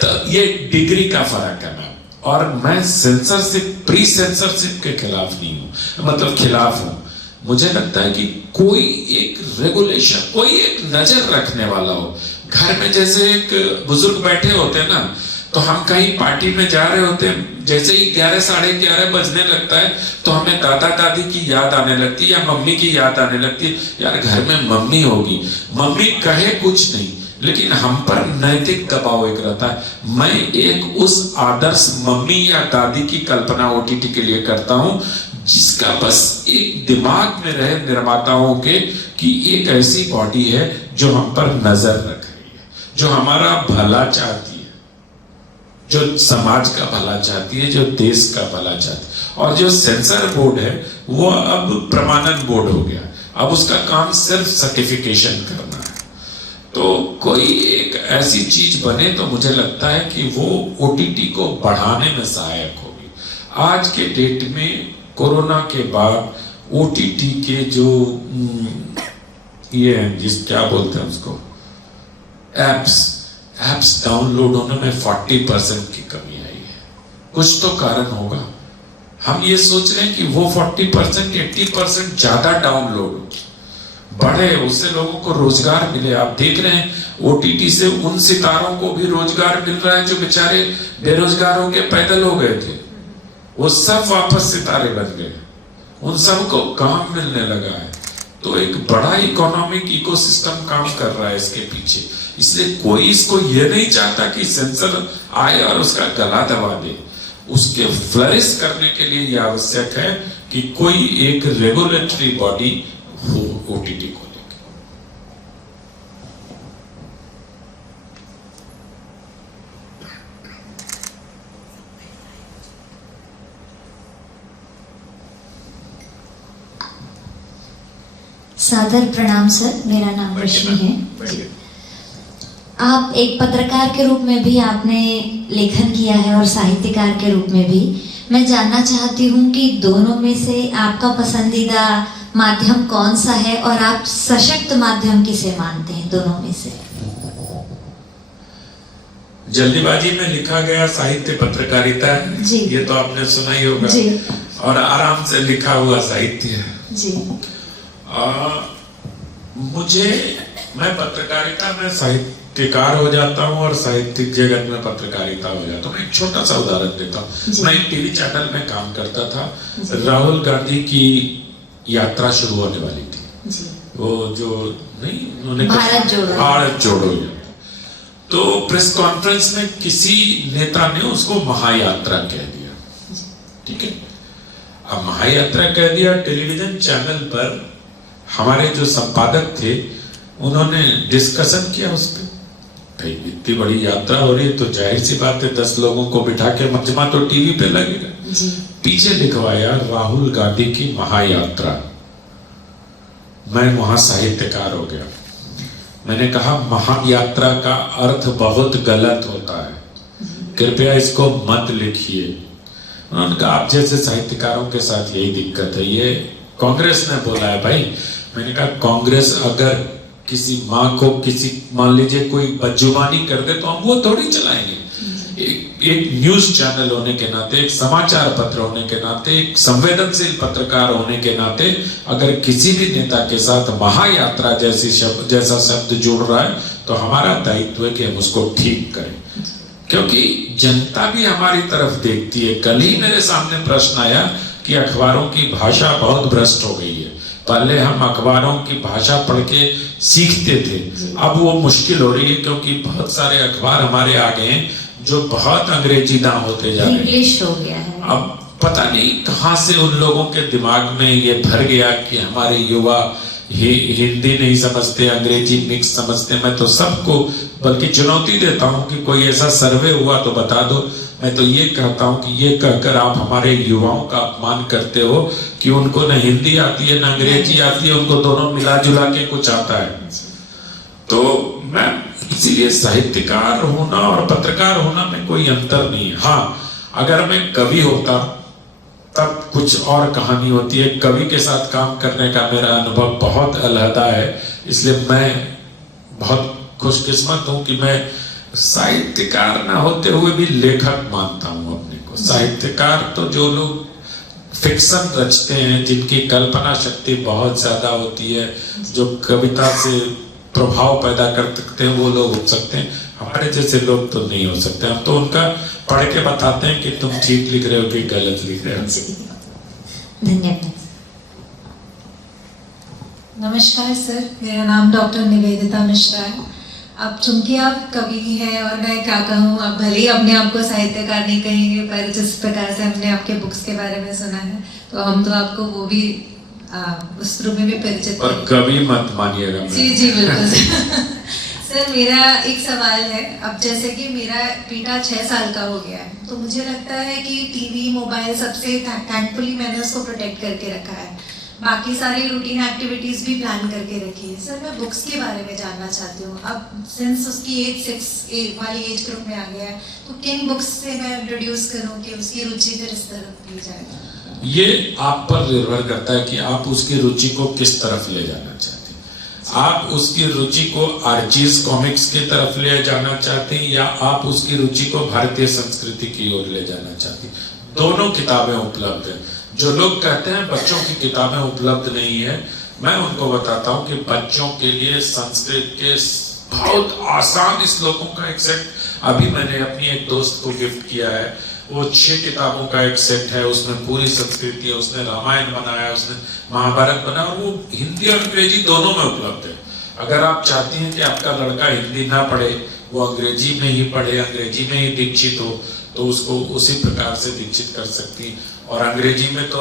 तो ये डिग्री का फर्क है मैम। और मैं सेंसरशिप, प्री सेंसरशिप के खिलाफ नहीं हूं, मतलब खिलाफ हूं। मुझे लगता है कि कोई एक रेगुलेशन, कोई एक नजर रखने वाला हो। घर में जैसे एक बुजुर्ग बैठे होते हैं ना, तो हम कहीं पार्टी में जा रहे होते हैं, जैसे ही 11 साढ़े 11 बजने लगता है तो हमें दादा दादी की याद आने लगती है या मम्मी की याद आने लगती है। यार घर में मम्मी होगी, मम्मी कहे कुछ नहीं, लेकिन हम पर नैतिक दबाव एक रहता है। मैं एक उस आदर्श मम्मी या दादी की कल्पना ओटीटी के लिए करता हूं, जिसका बस एक दिमाग में रहे निर्माताओं के कि एक ऐसी बॉडी है जो हम पर नजर रख रही है, जो हमारा भला चाहती है, जो समाज का भला चाहती है, जो देश का भला चाहती है। और जो सेंसर बोर्ड है वो अब प्रमाणन बोर्ड हो गया, अब उसका काम सिर्फ सर्टिफिकेशन करना है। तो कोई एक ऐसी चीज बने तो मुझे लगता है कि वो ओटीटी को बढ़ाने में सहायक होगी। आज के डेट में कोरोना के बाद ओटीटी के जो ये जिस क्या बोलते हैं उसको, एप्स डाउनलोड होने में 40% की कमी आई है। कुछ तो कारण होगा। हम ये सोच रहे हैं कि वो 40% 80% ज्यादा डाउनलोड बढ़े, उससे लोगों को रोजगार मिले। आप देख रहे हैं ओटीटी से उन सितारों को भी रोजगार मिल रहा है जो बेचारे बेरोजगार होके पैदल हो गए थे, वो सब वापस सितारे बन गए, उन सबको काम मिलने लगा है। तो एक बड़ा इकोनॉमिक इकोसिस्टम काम कर रहा है इसके पीछे। इसलिए कोई इसको ये नहीं चाहता कि सेंसर आए और उसका गला दबा दे। उसके फ्लरिश करने के लिए यह आवश्यक है कि कोई एक रेगुलेटरी बॉडी हो ओटीटी को लेकर। सादर प्रणाम सर, मेरा नाम रश्मि है। आप एक पत्रकार के रूप में भी आपने लेखन किया है और साहित्यकार के रूप में भी। मैं जानना चाहती हूँ कि दोनों में से आपका पसंदीदा माध्यम कौन सा है और आप सशक्त माध्यम किसे मानते हैं दोनों में से? जल्दीबाजी में लिखा गया साहित्य पत्रकारिता है जी। ये तो आपने सुना ही होगा जी। और आराम से लिखा हुआ साहित्य है जी। मैं पत्रकारिता में साहित्यकार हो जाता हूँ और साहित्यिक जगत में पत्रकारिता हो जाता हूँ। मैं एक छोटा सा उदाहरण देता हूँ। मैं एक टीवी चैनल में काम करता था। राहुल गांधी की यात्रा शुरू होने वाली थी जी। वो जो नहीं उन्होंने भारत जोड़ो तो प्रेस कॉन्फ्रेंस में किसी नेता ने उसको महायात्रा कह दिया। ठीक है, अब महायात्रा कह दिया। टेलीविजन चैनल पर हमारे जो संपादक थे उन्होंने डिस्कशन किया उस पर। भाई इतनी बड़ी यात्रा हो रही है तो जाहिर सी बात है 10 लोगों को बिठा के मजमा तो टीवी पे लगेगा। पीछे लिखवाया राहुल गांधी की महायात्रा। मैं वहां साहित्यकार हो गया। मैंने कहा महायात्रा का अर्थ बहुत गलत होता है, कृपया इसको मत लिखिए। उन्होंने कहा आप जैसे साहित्यकारों के साथ यही दिक्कत है, ये कांग्रेस ने बोला है भाई। मैंने कहा कांग्रेस अगर किसी माँ को किसी मान लीजिए कोई बदजुबानी कर दे तो हम वो थोड़ी चलाएंगे। एक न्यूज चैनल होने के नाते, एक समाचार पत्र होने के नाते, एक संवेदनशील पत्रकार होने के नाते अगर किसी भी नेता के साथ महायात्रा जैसा शब्द जुड़ रहा है तो हमारा दायित्व है कि हम उसको ठीक करें, क्योंकि जनता भी हमारी तरफ देखती है। कल ही मेरे सामने प्रश्न आया कि अखबारों की भाषा बहुत भ्रष्ट हो गई है। पहले हम अखबारों की भाषा पढ़ के सीखते थे, अब वो मुश्किल हो रही है क्योंकि बहुत सारे अखबार हमारे आ गए हैं जो बहुत अंग्रेजी दाम होते जा रहे हैं, इंग्लिश हो गया है। अब पता नहीं कहां से उन लोगों के दिमाग में ये भर गया कि हमारे युवा हिंदी नहीं समझते, अंग्रेजी मिक्स समझते। मैं तो सबको बल्कि चुनौती देता हूं कि कोई ऐसा सर्वे हुआ तो बता दो मैं तो ये कहता हूँ कि ये कहकर आप हमारे युवाओं का अपमान करते हो कि उनको न हिंदी आती है न अंग्रेजी आती है, उनको दोनों मिला जुला के कुछ आता है। तो मैं इसीलिए साहित्यकार होना और पत्रकार होना में कोई अंतर नहीं है। हाँ, अगर मैं कवि होता तब कुछ और कहानी होती है। कवि के साथ काम करने का मेरा अनुभव बहुत अलहदा है, इसलिए मैं बहुत खुशकिस्मत हूं कि मैं साहित्यकार ना होते हुए भी लेखक मानता हूं अपने को। साहित्यकार तो जो लोग फिक्शन रचते हैं, जिनकी कल्पना शक्ति बहुत ज्यादा होती है, जो कविता से प्रभाव पैदा कर सकते हैं, वो लोग हो सकते हैं। हमारे जैसे लोग तो नहीं हो सकते। हम तो उनका पढ़ के बताते हैं कि तुम ठीक लिख रहे हो कि गलत लिख रहे हो। धन्यवाद। नमस्कार सर, मेरा नाम डॉक्टर निवेदिता मिश्रा है। अब चूंकि आप कवि हैं और मैं क्या कहूँ, आप भले ही अपने आप को साहित्यकार नहीं कहेंगे, पर जिस प्रकार से हमने आपके बुक्स के बारे में सुना है तो हम तो आपको वो भी उस रूप में भी परिचित पर कवि मत मानिएगा। जी जी बिल्कुल। सर मेरा एक सवाल है, अब जैसे कि मेरा बेटा 6 साल का हो गया है, तो मुझे लगता है कि टीवी मोबाइल सबसे थैंकफुली मैंने उसको प्रोटेक्ट करके रखा है, बाकी सारी रूटीन एक्टिविटीज भी प्लान करके रखी है। सर मैं बुक्स के बारे में जानना चाहती हूँ, अब सिंस उसकी एज 6 वाली एज ग्रुप में आ गया है, तो किन बुक्स से मैं इंट्रोड्यूस करूँ कि उसकी रुचि फिर इस तरफ ली जाए? ये आप पर निर्भर करता है कि आप उसकी रुचि को किस तरफ ले जाना चाहते हैं। आप उसकी रुचि को आर्चीज कॉमिक्स की तरफ ले जाना चाहते हैं या आप उसकी रुचि को भारतीय संस्कृति की ओर ले जाना चाहते हैं। दोनों किताबें उपलब्ध हैं। जो लोग कहते हैं बच्चों की किताबें उपलब्ध नहीं है, मैं उनको बताता हूँ कि बच्चों के लिए संस्कृत के बहुत आसान श्लोकों का एक सेट अभी मैंने अपनी एक दोस्त को गिफ्ट किया है। वो 6 किताबों का एक सेट है, उसमें पूरी संस्कृति है, उसने रामायण बनाया, उसने महाभारत बनाया, और वो हिंदी और अंग्रेजी दोनों में उपलब्ध है। अगर आप चाहती हैं कि आपका लड़का हिंदी ना पढ़े, वो अंग्रेजी में ही पढ़े, अंग्रेजी में ही दीक्षित हो, तो उसको उसी प्रकार से दीक्षित कर सकती। और अंग्रेजी में तो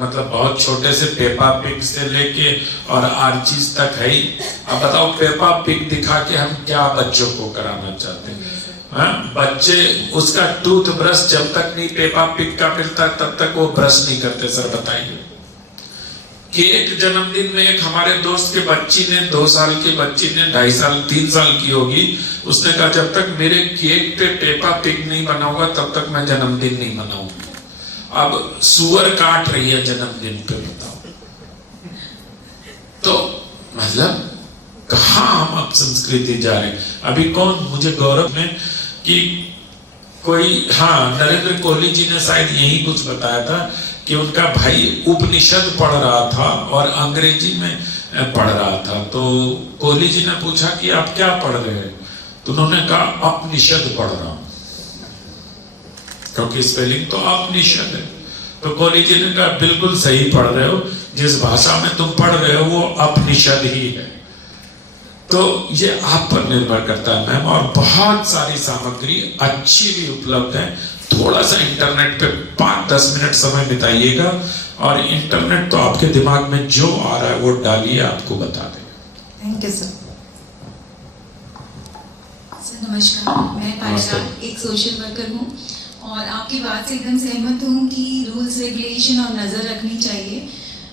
मतलब बहुत छोटे से पेपा पिग से लेके और आर्चीज तक है ही। अब बताओ पेपा पिग दिखा के हम क्या बच्चों को कराना चाहते हैं? बच्चे उसका टूथ ब्रश जब तक नहीं पेपा पिग का मिलता तब तक वो ब्रश नहीं करते। सर बताइए कि एक जन्मदिन में एक हमारे दोस्त के बच्ची ने 2 साल की बच्ची ने 2.5 साल 3 साल की होगी, उसने कहा जब तक मेरे केक पे पेपा पिग नहीं बना होगा तब तक मैं जन्मदिन नहीं मनाऊंगी। अब सुअर काट रही है जन्मदिन पे, बताओ। तो मतलब कहाँ हम अब संस्कृति जा रहे हैं। अभी कौन, मुझे गौरव में कि कोई, हाँ नरेंद्र कोहली जी ने शायद यही कुछ बताया था कि उनका भाई उपनिषद पढ़ रहा था और अंग्रेजी में पढ़ रहा था। तो कोहली जी ने पूछा कि आप क्या पढ़ रहे हैं, तो उन्होंने कहा अपनिषद पढ़ रहा हूं, क्योंकि स्पेलिंग तो अपनिषद है। तो कोहली जी ने कहा बिल्कुल सही पढ़ रहे हो, जिस भाषा में तुम पढ़ रहे हो वो अपनिषद ही है। तो ये आप पर निर्भर करता है मैम, और बहुत सारी सामग्री अच्छी भी उपलब्ध है। थोड़ा सा इंटरनेट पे 5-10 मिनट समय बिताइएगा और इंटरनेट तो आपके दिमाग में जो आ रहा है वो डालिए, आपको बता देगा। Thank you sir. सर नमस्कार, मैं पारिजा एक सोशल वर्कर हूँ और आपकी बात से एकदम सहमत हूँ कि रूल्स रेगुलेशन और नज़र रखनी चाहिए।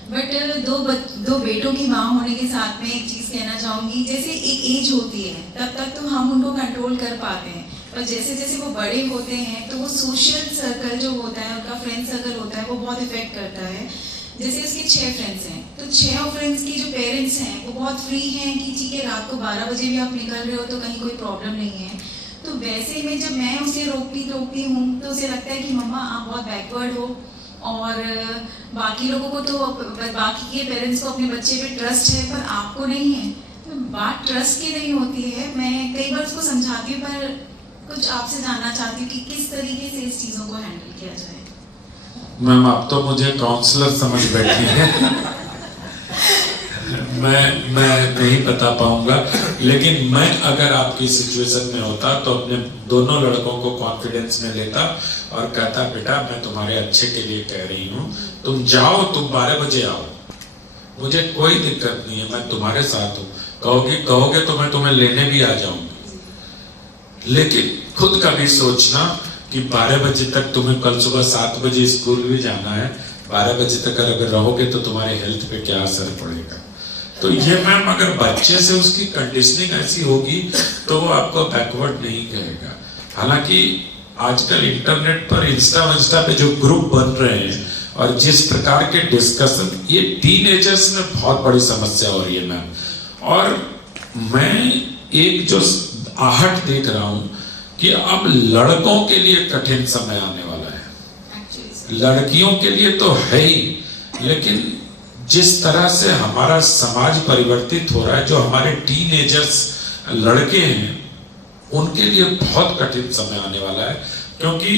बट दो बेटों की माँ होने के साथ में एक चीज़ कहना चाहूँगी, जैसे एक एज होती है तब तक तो हम उनको कंट्रोल कर पाते हैं, पर जैसे जैसे वो बड़े होते हैं तो वो सोशल सर्कल जो होता है, उनका फ्रेंड सर्कल होता है, वो बहुत इफेक्ट करता है। जैसे उसके 6 फ्रेंड्स हैं, तो 6 फ्रेंड्स की जो पेरेंट्स हैं वो बहुत फ्री हैं कि ठीक है रात को 12 बजे भी आप निकल रहे हो तो कहीं कोई प्रॉब्लम नहीं है। तो वैसे में जब मैं उसे रोकती हूँ तो उसे लगता है कि मम्मा आप बहुत बैकवर्ड हो, और बाकी लोगों को तो बाकी के पेरेंट्स को अपने बच्चे पे ट्रस्ट है पर आपको नहीं है। तो बात ट्रस्ट की नहीं होती है। मैं कई बार उसको समझाती हूँ, पर कुछ आपसे जानना चाहती हूँ कि किस तरीके से इस चीज़ों को हैंडल किया जाए। मैम आप तो मुझे काउंसलर समझ बैठी हैं। मैं नहीं बता पाऊंगा, लेकिन मैं अगर आपकी सिचुएशन में होता तो अपने दोनों लड़कों को कॉन्फिडेंस में लेता और कहता बेटा मैं तुम्हारे अच्छे के लिए कह रही हूँ, तुम जाओ, तुम 12 बजे आओ, मुझे कोई दिक्कत नहीं है, मैं तुम्हारे साथ हूँ। कहोगे तो मैं तुम्हें लेने भी आ जाऊंगी। लेकिन खुद का भी सोचना कि 12 बजे तक तुम्हें कल सुबह 7 बजे स्कूल भी जाना है, 12 बजे तक अगर रहोगे तो तुम्हारे हेल्थ पे क्या असर पड़ेगा। तो ये मैम अगर बच्चे से उसकी कंडीशनिंग ऐसी होगी तो वो आपको बैकवर्ड नहीं कहेगा। हालांकि आजकल इंटरनेट पर इंस्टा पे जो ग्रुप बन रहे हैं और जिस प्रकार के डिस्कशन, ये टीनेजर्स में बहुत बड़ी समस्या हो रही है मैम। और मैं एक जो आहट देख रहा हूं कि अब लड़कों के लिए कठिन समय आने वाला है। लड़कियों के लिए तो है ही, लेकिन जिस तरह से हमारा समाज परिवर्तित हो रहा है, जो हमारे टीनेजर्स लड़के हैं उनके लिए बहुत कठिन समय आने वाला है, क्योंकि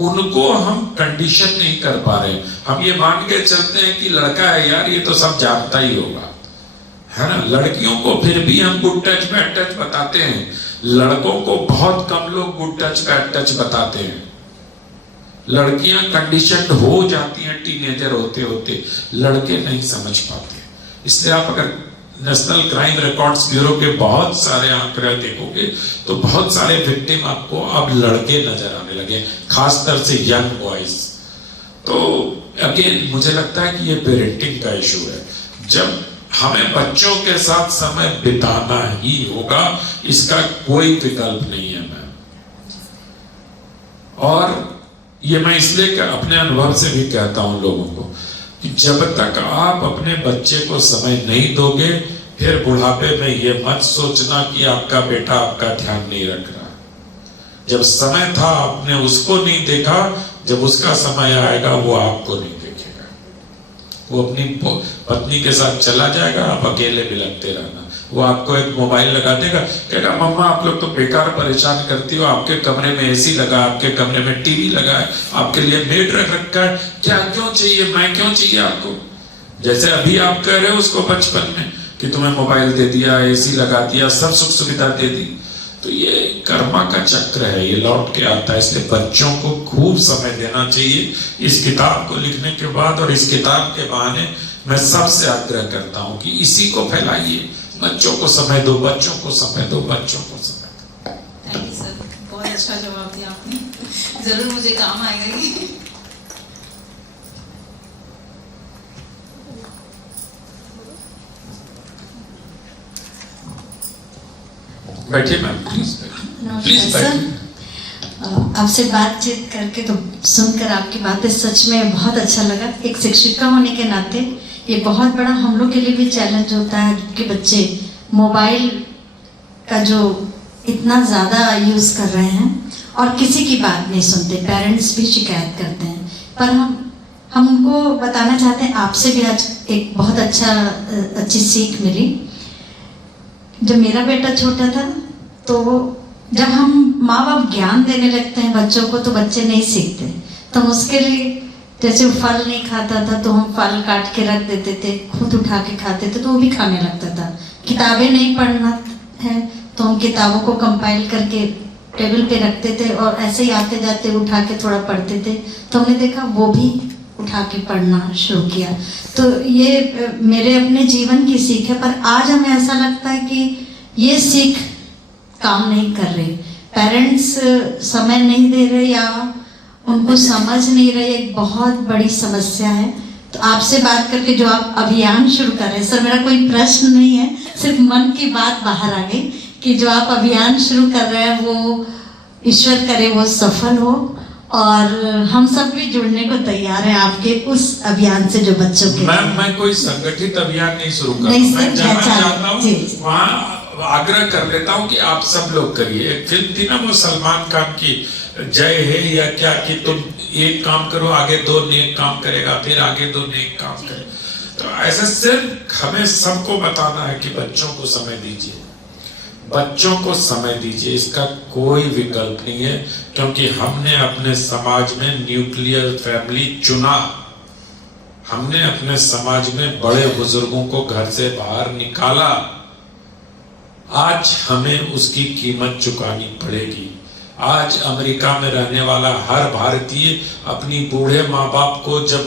उनको हम कंडीशन नहीं कर पा रहे। हम ये मान के चलते हैं कि लड़का है यार, ये तो सब जानता ही होगा, है ना। लड़कियों को फिर भी हम गुड टच बैड टच बताते हैं, लड़कों को बहुत कम लोग गुड टच बैड टच बताते हैं। लड़कियां कंडीशन्ड हो जाती हैं टीनेजर होते होते, लड़के नहीं समझ पाते। इसलिए आप अगर नेशनल क्राइम रिकॉर्ड्स ब्यूरो के बहुत सारे आंकड़े देखोगे तो बहुत सारे विक्टिम आपको अब लड़के नजर आने लगे, खासकर से यंग बॉयज। तो अगेन मुझे लगता है कि ये पेरेंटिंग का इशू है। जब हमें बच्चों के साथ समय बिताना ही होगा, इसका कोई विकल्प नहीं है मैम। और ये मैं इसलिए अपने अनुभव से भी कहता हूं लोगों को कि जब तक आप अपने बच्चे को समय नहीं दोगे, फिर बुढ़ापे में ये मत सोचना कि आपका बेटा आपका ध्यान नहीं रख रहा। जब समय था आपने उसको नहीं देखा, जब उसका समय आएगा वो आपको नहीं देखेगा। वो अपनी पत्नी के साथ चला जाएगा, आप अकेले बिलखते रहना। वो आपको एक मोबाइल लगा देगा, कहेगा मम्मा आप लोग तो बेकार परेशान करती हो, आपके कमरे में एसी लगा, आपके कमरे में टीवी लगा है, आपके लिए बेड रख रखा है, क्या क्यों चाहिए, मैं क्यों चाहिए आपको। जैसे अभी आप कह रहे हो उसको बचपन में कि तुम्हें मोबाइल दे दिया, एसी लगा दिया, सब सुख सुविधा दे दी। तो ये कर्मा का चक्र है, ये लौट के आता है। इसलिए बच्चों को खूब समय देना चाहिए। इस किताब को लिखने के बाद और इस किताब के बहाने मैं सबसे आग्रह करता हूँ कि इसी को फैलाइए, बच्चों को समय दो, बच्चों को समय दो, बच्चों को समय दो। थैंक यू सर, बहुत अच्छा जवाब दिया आपने, जरूर मुझे काम आएगा ये। बैठिए मैम, प्लीज प्लीज बैठिए। आपसे बातचीत करके तो सुनकर आपकी बातें सच में बहुत अच्छा लगा। एक शिक्षिका होने के नाते ये बहुत बड़ा हम लोग के लिए भी चैलेंज होता है कि बच्चे मोबाइल का जो इतना ज़्यादा यूज़ कर रहे हैं और किसी की बात नहीं सुनते, पेरेंट्स भी शिकायत करते हैं। पर हम उनको बताना चाहते हैं, आपसे भी आज एक बहुत अच्छी सीख मिली। जब मेरा बेटा छोटा था तो जब हम माँ बाप ज्ञान देने लगते हैं बच्चों को तो बच्चे नहीं सीखते। तो हम उसके लिए, जैसे वो फल नहीं खाता था तो हम फल काट के रख देते थे, खुद उठा के खाते थे तो वो भी खाने लगता था। किताबें नहीं पढ़ना है तो हम किताबों को कंपाइल करके टेबल पे रखते थे और ऐसे ही आते जाते उठा के थोड़ा पढ़ते थे। तो हमने देखा वो भी उठा के पढ़ना शुरू किया। तो ये मेरे अपने जीवन की सीख है। पर आज हमें ऐसा लगता है कि ये सीख काम नहीं कर रही, पेरेंट्स समय नहीं दे रहे या उनको समझ नहीं रहे, एक बहुत बड़ी समस्या है। तो आपसे बात करके जो आप अभियान शुरू कर रहे हैं, सर मेरा कोई प्रश्न नहीं है, सिर्फ मन की बात बाहर आ गई कि जो आप अभियान शुरू कर रहे हैं वो ईश्वर करे वो सफल हो और हम सब भी जुड़ने को तैयार हैं आपके उस अभियान से जो बच्चों के। मैं कोई संगठित अभियान नहीं शुरू कर रहा हूं, मैं जाना चाहता हूँ वहाँ आग्रह कर लेता हूँ कि आप सब लोग करिए। एक फिल्म थी ना वो सलमान खान की, जय है या क्या, कि तुम एक काम करो आगे दो नेक काम करेगा, फिर आगे दो नेक काम करे। तो ऐसा सिर्फ हमें सबको बताना है कि बच्चों को समय दीजिए, बच्चों को समय दीजिए, इसका कोई विकल्प नहीं है। क्योंकि हमने अपने समाज में न्यूक्लियर फैमिली चुना, हमने अपने समाज में बड़े बुजुर्गों को घर से बाहर निकाला। आज हमें उसकी कीमत चुकानी पड़ेगी। आज अमेरिका में रहने वाला हर भारतीय अपनी बूढ़े माँ बाप को जब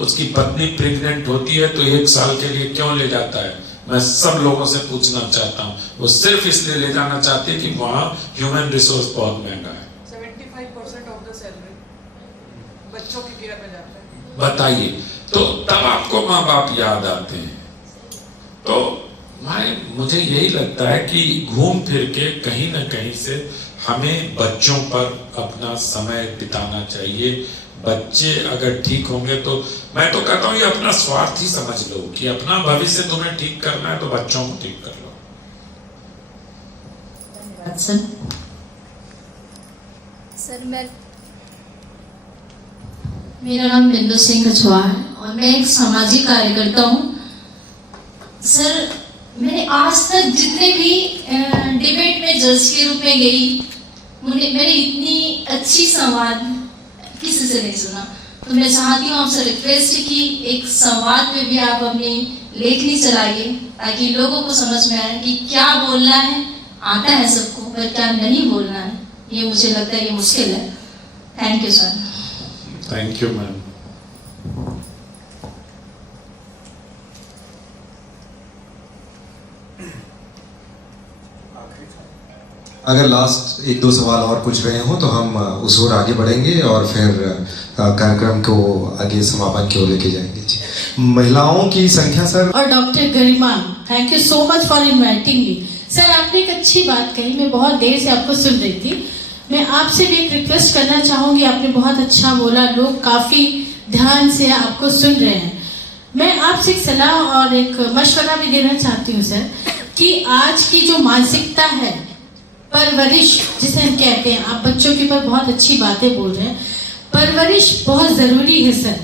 उसकी पत्नी प्रेग्नेंट होती है तो 1 साल के लिए क्यों ले जाता है? मैं सब लोगों से पूछना चाहता हूँ। वो सिर्फ इसलिए ले जाना चाहते हैं कि वहाँ ह्यूमन रिसोर्स बहुत महंगा है। 75% बताइए, तो तब आपको माँ बाप याद आते हैं। तो मुझे यही लगता है कि घूम फिर के कहीं ना कहीं से हमें बच्चों पर अपना समय बिताना चाहिए। बच्चे अगर ठीक होंगे तो मैं तो कहता हूँ ये अपना स्वार्थ ही समझ लो कि अपना भविष्य तुम्हें ठीक करना है तो बच्चों को ठीक कर लो। धन्यवाद सर। सर मेरा नाम बिंदु सिंह कछुआ है और मैं एक सामाजिक कार्यकर्ता हूँ। सर मैंने आज तक जितने भी डिबेट में जज के रूप में गई, मैंने इतनी अच्छी संवाद किसी से नहीं सुना। तो मैं चाहती हूँ आपसे रिक्वेस्ट कि एक संवाद में भी आप अपनी लेखनी चलाइए ताकि लोगों को समझ में आए कि क्या बोलना है आता है सबको, पर क्या नहीं बोलना है ये मुझे लगता है ये मुश्किल है। Thank you sir. Thank you ma'am. अगर लास्ट एक दो सवाल और पूछ रहे हो तो हम उस ओर आगे बढ़ेंगे और फिर कार्यक्रम को आगे समापन की ओर लेके जाएंगे। जी, महिलाओं की संख्या सर। और doctor Garima, thank you so much for inviting me. Sir आपने एक अच्छी बात कही, मैं बहुत देर से आपको सुन रही थी। मैं आपसे भी एक रिक्वेस्ट करना चाहूँगी, आपने बहुत अच्छा बोला, लोग काफ़ी ध्यान से आपको सुन रहे हैं। मैं आपसे एक सलाह और एक मशवरा भी देना चाहती हूँ सर कि आज की जो मानसिकता है, परवरिश जिसे हम कहते हैं, आप बच्चों के ऊपर बहुत अच्छी बातें बोल रहे हैं, परवरिश बहुत ज़रूरी है सर।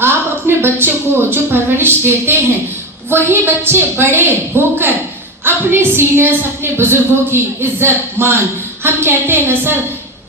आप अपने बच्चों को जो परवरिश देते हैं वही बच्चे बड़े होकर अपने सीनियर्स, अपने बुजुर्गों की इज्जत मान, हम कहते हैं ना सर,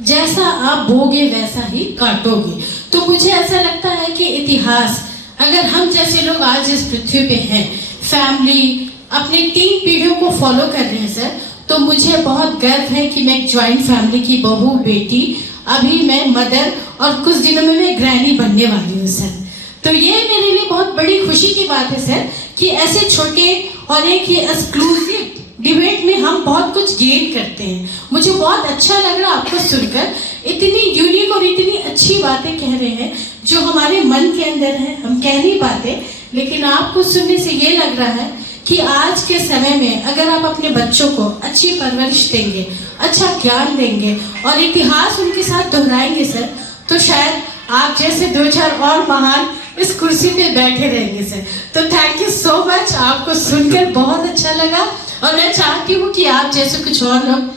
जैसा आप बोगे वैसा ही काटोगे। तो मुझे ऐसा लगता है कि इतिहास, अगर हम जैसे लोग आज इस पृथ्वी पे हैं, फैमिली अपनी 3 पीढ़ियों को फॉलो कर रहे हैं सर, तो मुझे बहुत गर्व है कि मैं एक ज्वाइंट फैमिली की बहू, बेटी, अभी मैं मदर और कुछ दिनों में मैं ग्रैनी बनने वाली हूँ सर। तो ये मेरे लिए बहुत बड़ी खुशी की बात है सर कि ऐसे छोटे और एक ये एक्सक्लूसिव डिबेट में हम बहुत कुछ गेन करते हैं। मुझे बहुत अच्छा लग रहा आपको सुनकर, इतनी यूनिक और इतनी अच्छी बातें कह रहे हैं जो हमारे मन के अंदर है, हम कह नहीं पाते, लेकिन आपको सुनने से ये लग रहा है कि आज के समय में अगर आप अपने बच्चों को अच्छी परवरिश देंगे, अच्छा ज्ञान देंगे और इतिहास उनके साथ दोहराएंगे सर, तो शायद आप जैसे 2-4 और महान इस कुर्सी पे बैठे रहेंगे सर। तो थैंक यू सो मच, आपको सुनकर बहुत अच्छा लगा और मैं चाहती हूँ कि आप जैसे कुछ और लोग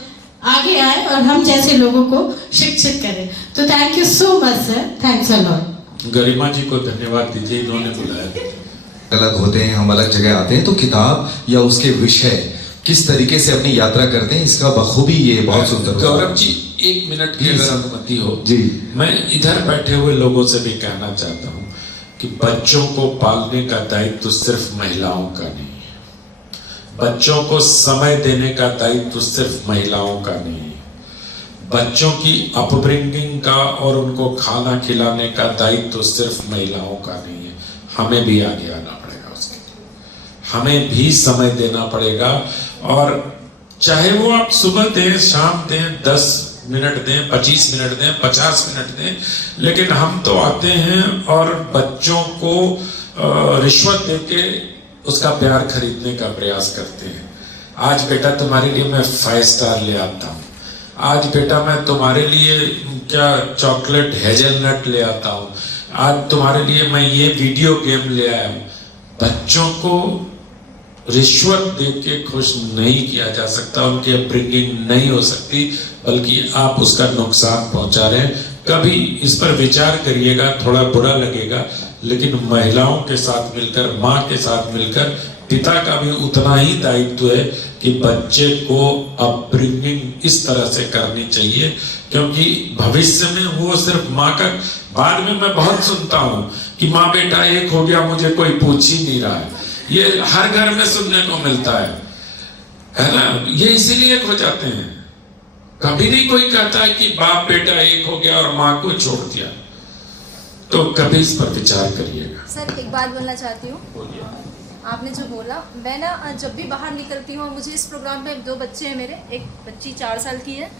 आगे आए और हम जैसे लोगों को शिक्षित करें। तो thank you so much sir, thanks a lot. Garima ji को धन्यवाद दीजिए, इन्होंने बुलाया। अलग होते हैं, हम अलग जगह आते हैं, तो किताब या उसके विषय किस तरीके से अपनी यात्रा करते हैं, इसका बखूबी ये बहुत सुंदर। गौरव जी 1 मिनट की अगर अनुमति हो जी, मैं इधर बैठे हुए लोगों से भी कहना चाहता हूँ कि बच्चों को पालने का दायित्व सिर्फ महिलाओं का नहीं है, बच्चों को समय देने का दायित्व सिर्फ महिलाओं का नहीं है, बच्चों की अपब्रिंगिंग का और उनको खाना खिलाने का दायित्व सिर्फ महिलाओं का नहीं है, हमें भी आगे आना पड़ेगा, उसके लिए हमें भी समय देना पड़ेगा। और चाहे वो आप सुबह दें, शाम दें, 10 मिनट दें, 25 मिनट दें, 50 मिनट दें, लेकिन हम तो आते हैं और बच्चों को रिश्वत देके उसका प्यार खरीदने का प्रयास करते हैं। आज बेटा तुम्हारे लिए मैं 5 स्टार ले आता हूँ, आज बेटा मैं तुम्हारे लिए क्या चॉकलेट हेजलनट ले आता हूँ, आज तुम्हारे लिए मैं ये वीडियो गेम ले आया हूँ। बच्चों को रिश्वत देके खुश नहीं किया जा सकता, उनकी अपब्रिंगिंग नहीं हो सकती, बल्कि आप उसका नुकसान पहुंचा रहे हैं। कभी इस पर विचार करिएगा, थोड़ा बुरा लगेगा, लेकिन महिलाओं के साथ मिलकर, माँ के साथ मिलकर, पिता का भी उतना ही दायित्व है कि बच्चे को अपब्रिंगिंग इस तरह से करनी चाहिए, क्योंकि भविष्य में वो सिर्फ माँ का, बाद में मैं बहुत सुनता हूँ कि माँ बेटा एक हो गया, मुझे कोई पूछ ही नहीं रहा है, ये हर घर में सुनने को मिलता है ना। ये इसीलिए हो जाते हैं, कभी नहीं कोई कहता है कि बाप बेटा एक हो गया और माँ को छोड़ दिया। तो कभी इस पर विचार करिएगा। सर एक बात बोलना चाहती हूँ, बोलिए। आपने जो बोला, मैं ना जब भी बाहर निकलती हूँ, मुझे इस प्रोग्राम में 2 बच्चे हैं मेरे, एक बच्ची 4 साल की है,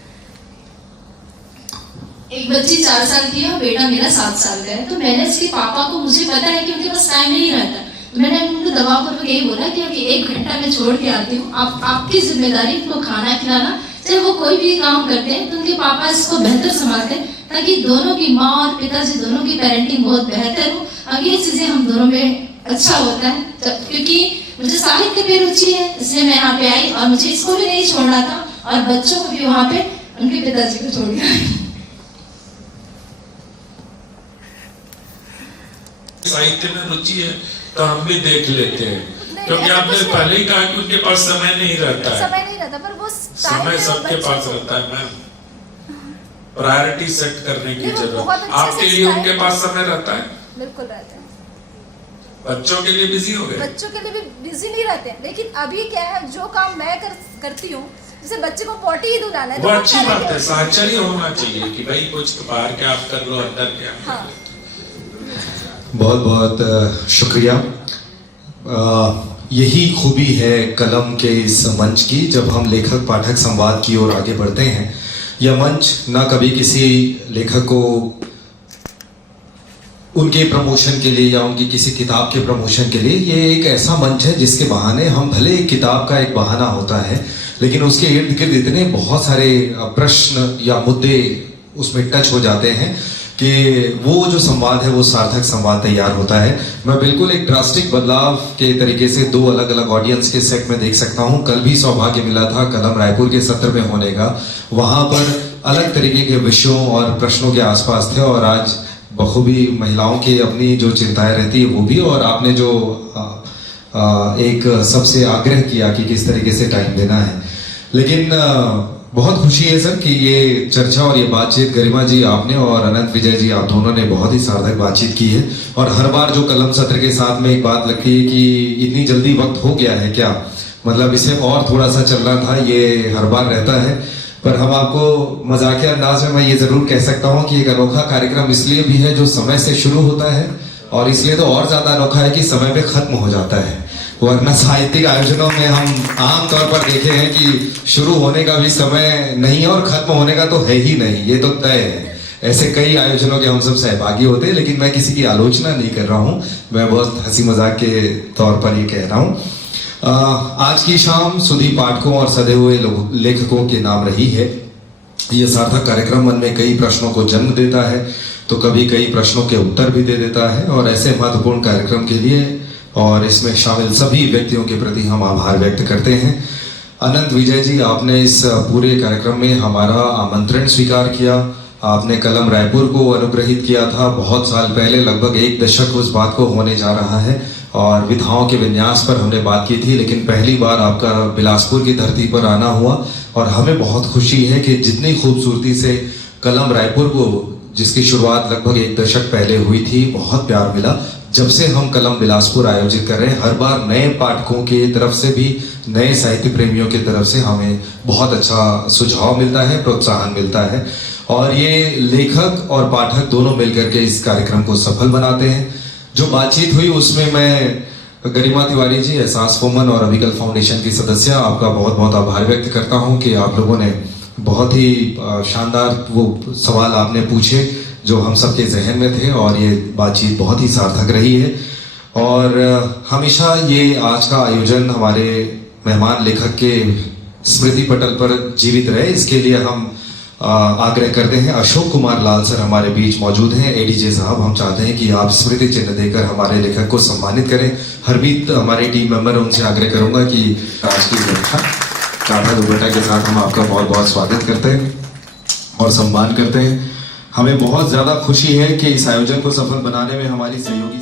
एक बच्ची 4 साल की है और बेटा मेरा 7 साल का है। तो मैंने इसके पापा को, मुझे पता है कि उनके पास टाइम नहीं रहता, तो मैंने उनको दबावपूर्वक यही बोला कि अभी 1 घंटा मैं छोड़ के आती हूँ, आपकी जिम्मेदारी उनको खाना खिलाना, चाहे वो कोई भी काम करते हैं तो उनके पापा इसको बेहतर संभालते हैं, ताकि दोनों की माँ और पिताजी दोनों की पेरेंटिंग बहुत बेहतर हो। आगे ये चीज़ें हम दोनों में अच्छा होता है। क्योंकि मुझे साहित्य में रुचि है, इसलिए मैं यहाँ पे आई और मुझे इसको भी नहीं छोड़ना था और बच्चों को भी वहाँ पे उनके पिताजी को छोड़ के आई। साहित्य में रुचि है तो हम भी देख लेते हैं, क्योंकि आपने पहले ही कहा कि उनके पास समय नहीं रहता है। समय नहीं रहता, पर वो समय सबके पास रहता है मैम, प्रायोरिटी सेट करने की जरूरत। आपके लिए उनके पास समय रहता है? बिल्कुल रहते हैं। बच्चों के लिए बिजी हो गए? बच्चों के लिए भी बिजी नहीं रहते हैं, लेकिन अभी क्या है, जो काम मैं करती हूँ, जैसे बच्चे को पॉटी ही धुलाना है, वो अच्छी बात है, साहचर्य होना चाहिए कि भाई कुछ बाहर के आप कर लो, अंदर के आप कर लो। बहुत बहुत शुक्रिया। यही खूबी है कलम के इस मंच की, जब हम लेखक पाठक संवाद की ओर आगे बढ़ते हैं। यह मंच ना कभी किसी लेखक को उनके प्रमोशन के लिए या उनकी किसी किताब के प्रमोशन के लिए, ये एक ऐसा मंच है जिसके बहाने हम, भले किताब का एक बहाना होता है, लेकिन उसके इर्द गिर्द इतने बहुत सारे प्रश्न या मुद्दे उसमें टच हो जाते हैं कि वो जो संवाद है वो सार्थक संवाद तैयार होता है। मैं बिल्कुल एक ड्रास्टिक बदलाव के तरीके से 2 अलग अलग ऑडियंस के सेट में देख सकता हूँ। कल भी सौभाग्य मिला था कलम रायपुर के सत्र में होने का, वहाँ पर अलग तरीके के विषयों और प्रश्नों के आसपास थे, और आज बखूबी महिलाओं की अपनी जो चिंताएं रहती है वो भी, और आपने जो एक सबसे आग्रह किया कि किस तरीके से टाइम देना है। लेकिन बहुत खुशी है सर कि ये चर्चा और ये बातचीत, गरिमा जी आपने और अनंत विजय जी आप दोनों ने बहुत ही सार्थक बातचीत की है। और हर बार जो कलम सत्र के साथ में एक बात लगती है कि इतनी जल्दी वक्त हो गया है क्या, मतलब इसे और थोड़ा सा चलना था, ये हर बार रहता है। पर हम आपको मजाकिया अंदाज में मैं ये जरूर कह सकता हूँ कि एक अनोखा कार्यक्रम इसलिए भी है जो समय से शुरू होता है, और इसलिए तो और ज्यादा अनोखा है कि समय पे खत्म हो जाता है। वरना साहित्यिक आयोजनों में हम आमतौर पर देखे हैं कि शुरू होने का भी समय नहीं है और खत्म होने का तो है ही नहीं, ये तो तय है। ऐसे कई आयोजनों के हम सब सहभागी होते हैं, लेकिन मैं किसी की आलोचना नहीं कर रहा हूँ, मैं बहुत हंसी मजाक के तौर पर ये कह रहा हूँ। आज की शाम सुधी पाठकों और सधे हुए लेखकों के नाम रही है। यह सार्थक कार्यक्रम मन में कई प्रश्नों को जन्म देता है, तो कभी कई प्रश्नों के उत्तर भी दे देता है, और ऐसे महत्वपूर्ण कार्यक्रम के लिए और इसमें शामिल सभी व्यक्तियों के प्रति हम आभार व्यक्त करते हैं। अनंत विजय जी, आपने इस पूरे कार्यक्रम में हमारा आमंत्रण स्वीकार किया, आपने कलम रायपुर को अनुग्रहित किया था बहुत साल पहले, लगभग 1 दशक उस बात को होने जा रहा है, और विधाओं के विन्यास पर हमने बात की थी, लेकिन पहली बार आपका बिलासपुर की धरती पर आना हुआ, और हमें बहुत खुशी है कि जितनी खूबसूरती से कलम रायपुर को, जिसकी शुरुआत लगभग 1 दशक पहले हुई थी, बहुत प्यार मिला। जब से हम कलम बिलासपुर आयोजित कर रहे हैं, हर बार नए पाठकों के तरफ से भी, नए साहित्य प्रेमियों की तरफ से हमें बहुत अच्छा सुझाव मिलता है, प्रोत्साहन मिलता है, और ये लेखक और पाठक दोनों मिलकर के इस कार्यक्रम को सफल बनाते हैं। जो बातचीत हुई उसमें मैं गरिमा तिवारी जी, एहसास वुमन और अभिकल फाउंडेशन की सदस्य, आपका बहुत बहुत आभार व्यक्त करता हूं कि आप लोगों ने बहुत ही शानदार वो सवाल आपने पूछे जो हम सबके जहन में थे, और ये बातचीत बहुत ही सार्थक रही है। और हमेशा ये आज का आयोजन हमारे मेहमान लेखक के स्मृति पटल पर जीवित रहे, इसके लिए हम आग्रह करते हैं। अशोक कुमार लाल सर हमारे बीच मौजूद हैं, एडीजे साहब, हम चाहते हैं कि आप स्मृति चिन्ह देकर हमारे लेखक को सम्मानित करें। हरमीत हमारे टीम मेंबर, उनसे आग्रह करूंगा कि आज की व्यवस्था काढ़ा दुपट्टा के साथ हम आपका बहुत बहुत स्वागत करते हैं और सम्मान करते हैं। हमें बहुत ज्यादा खुशी है कि इस आयोजन को सफल बनाने में हमारी सहयोगी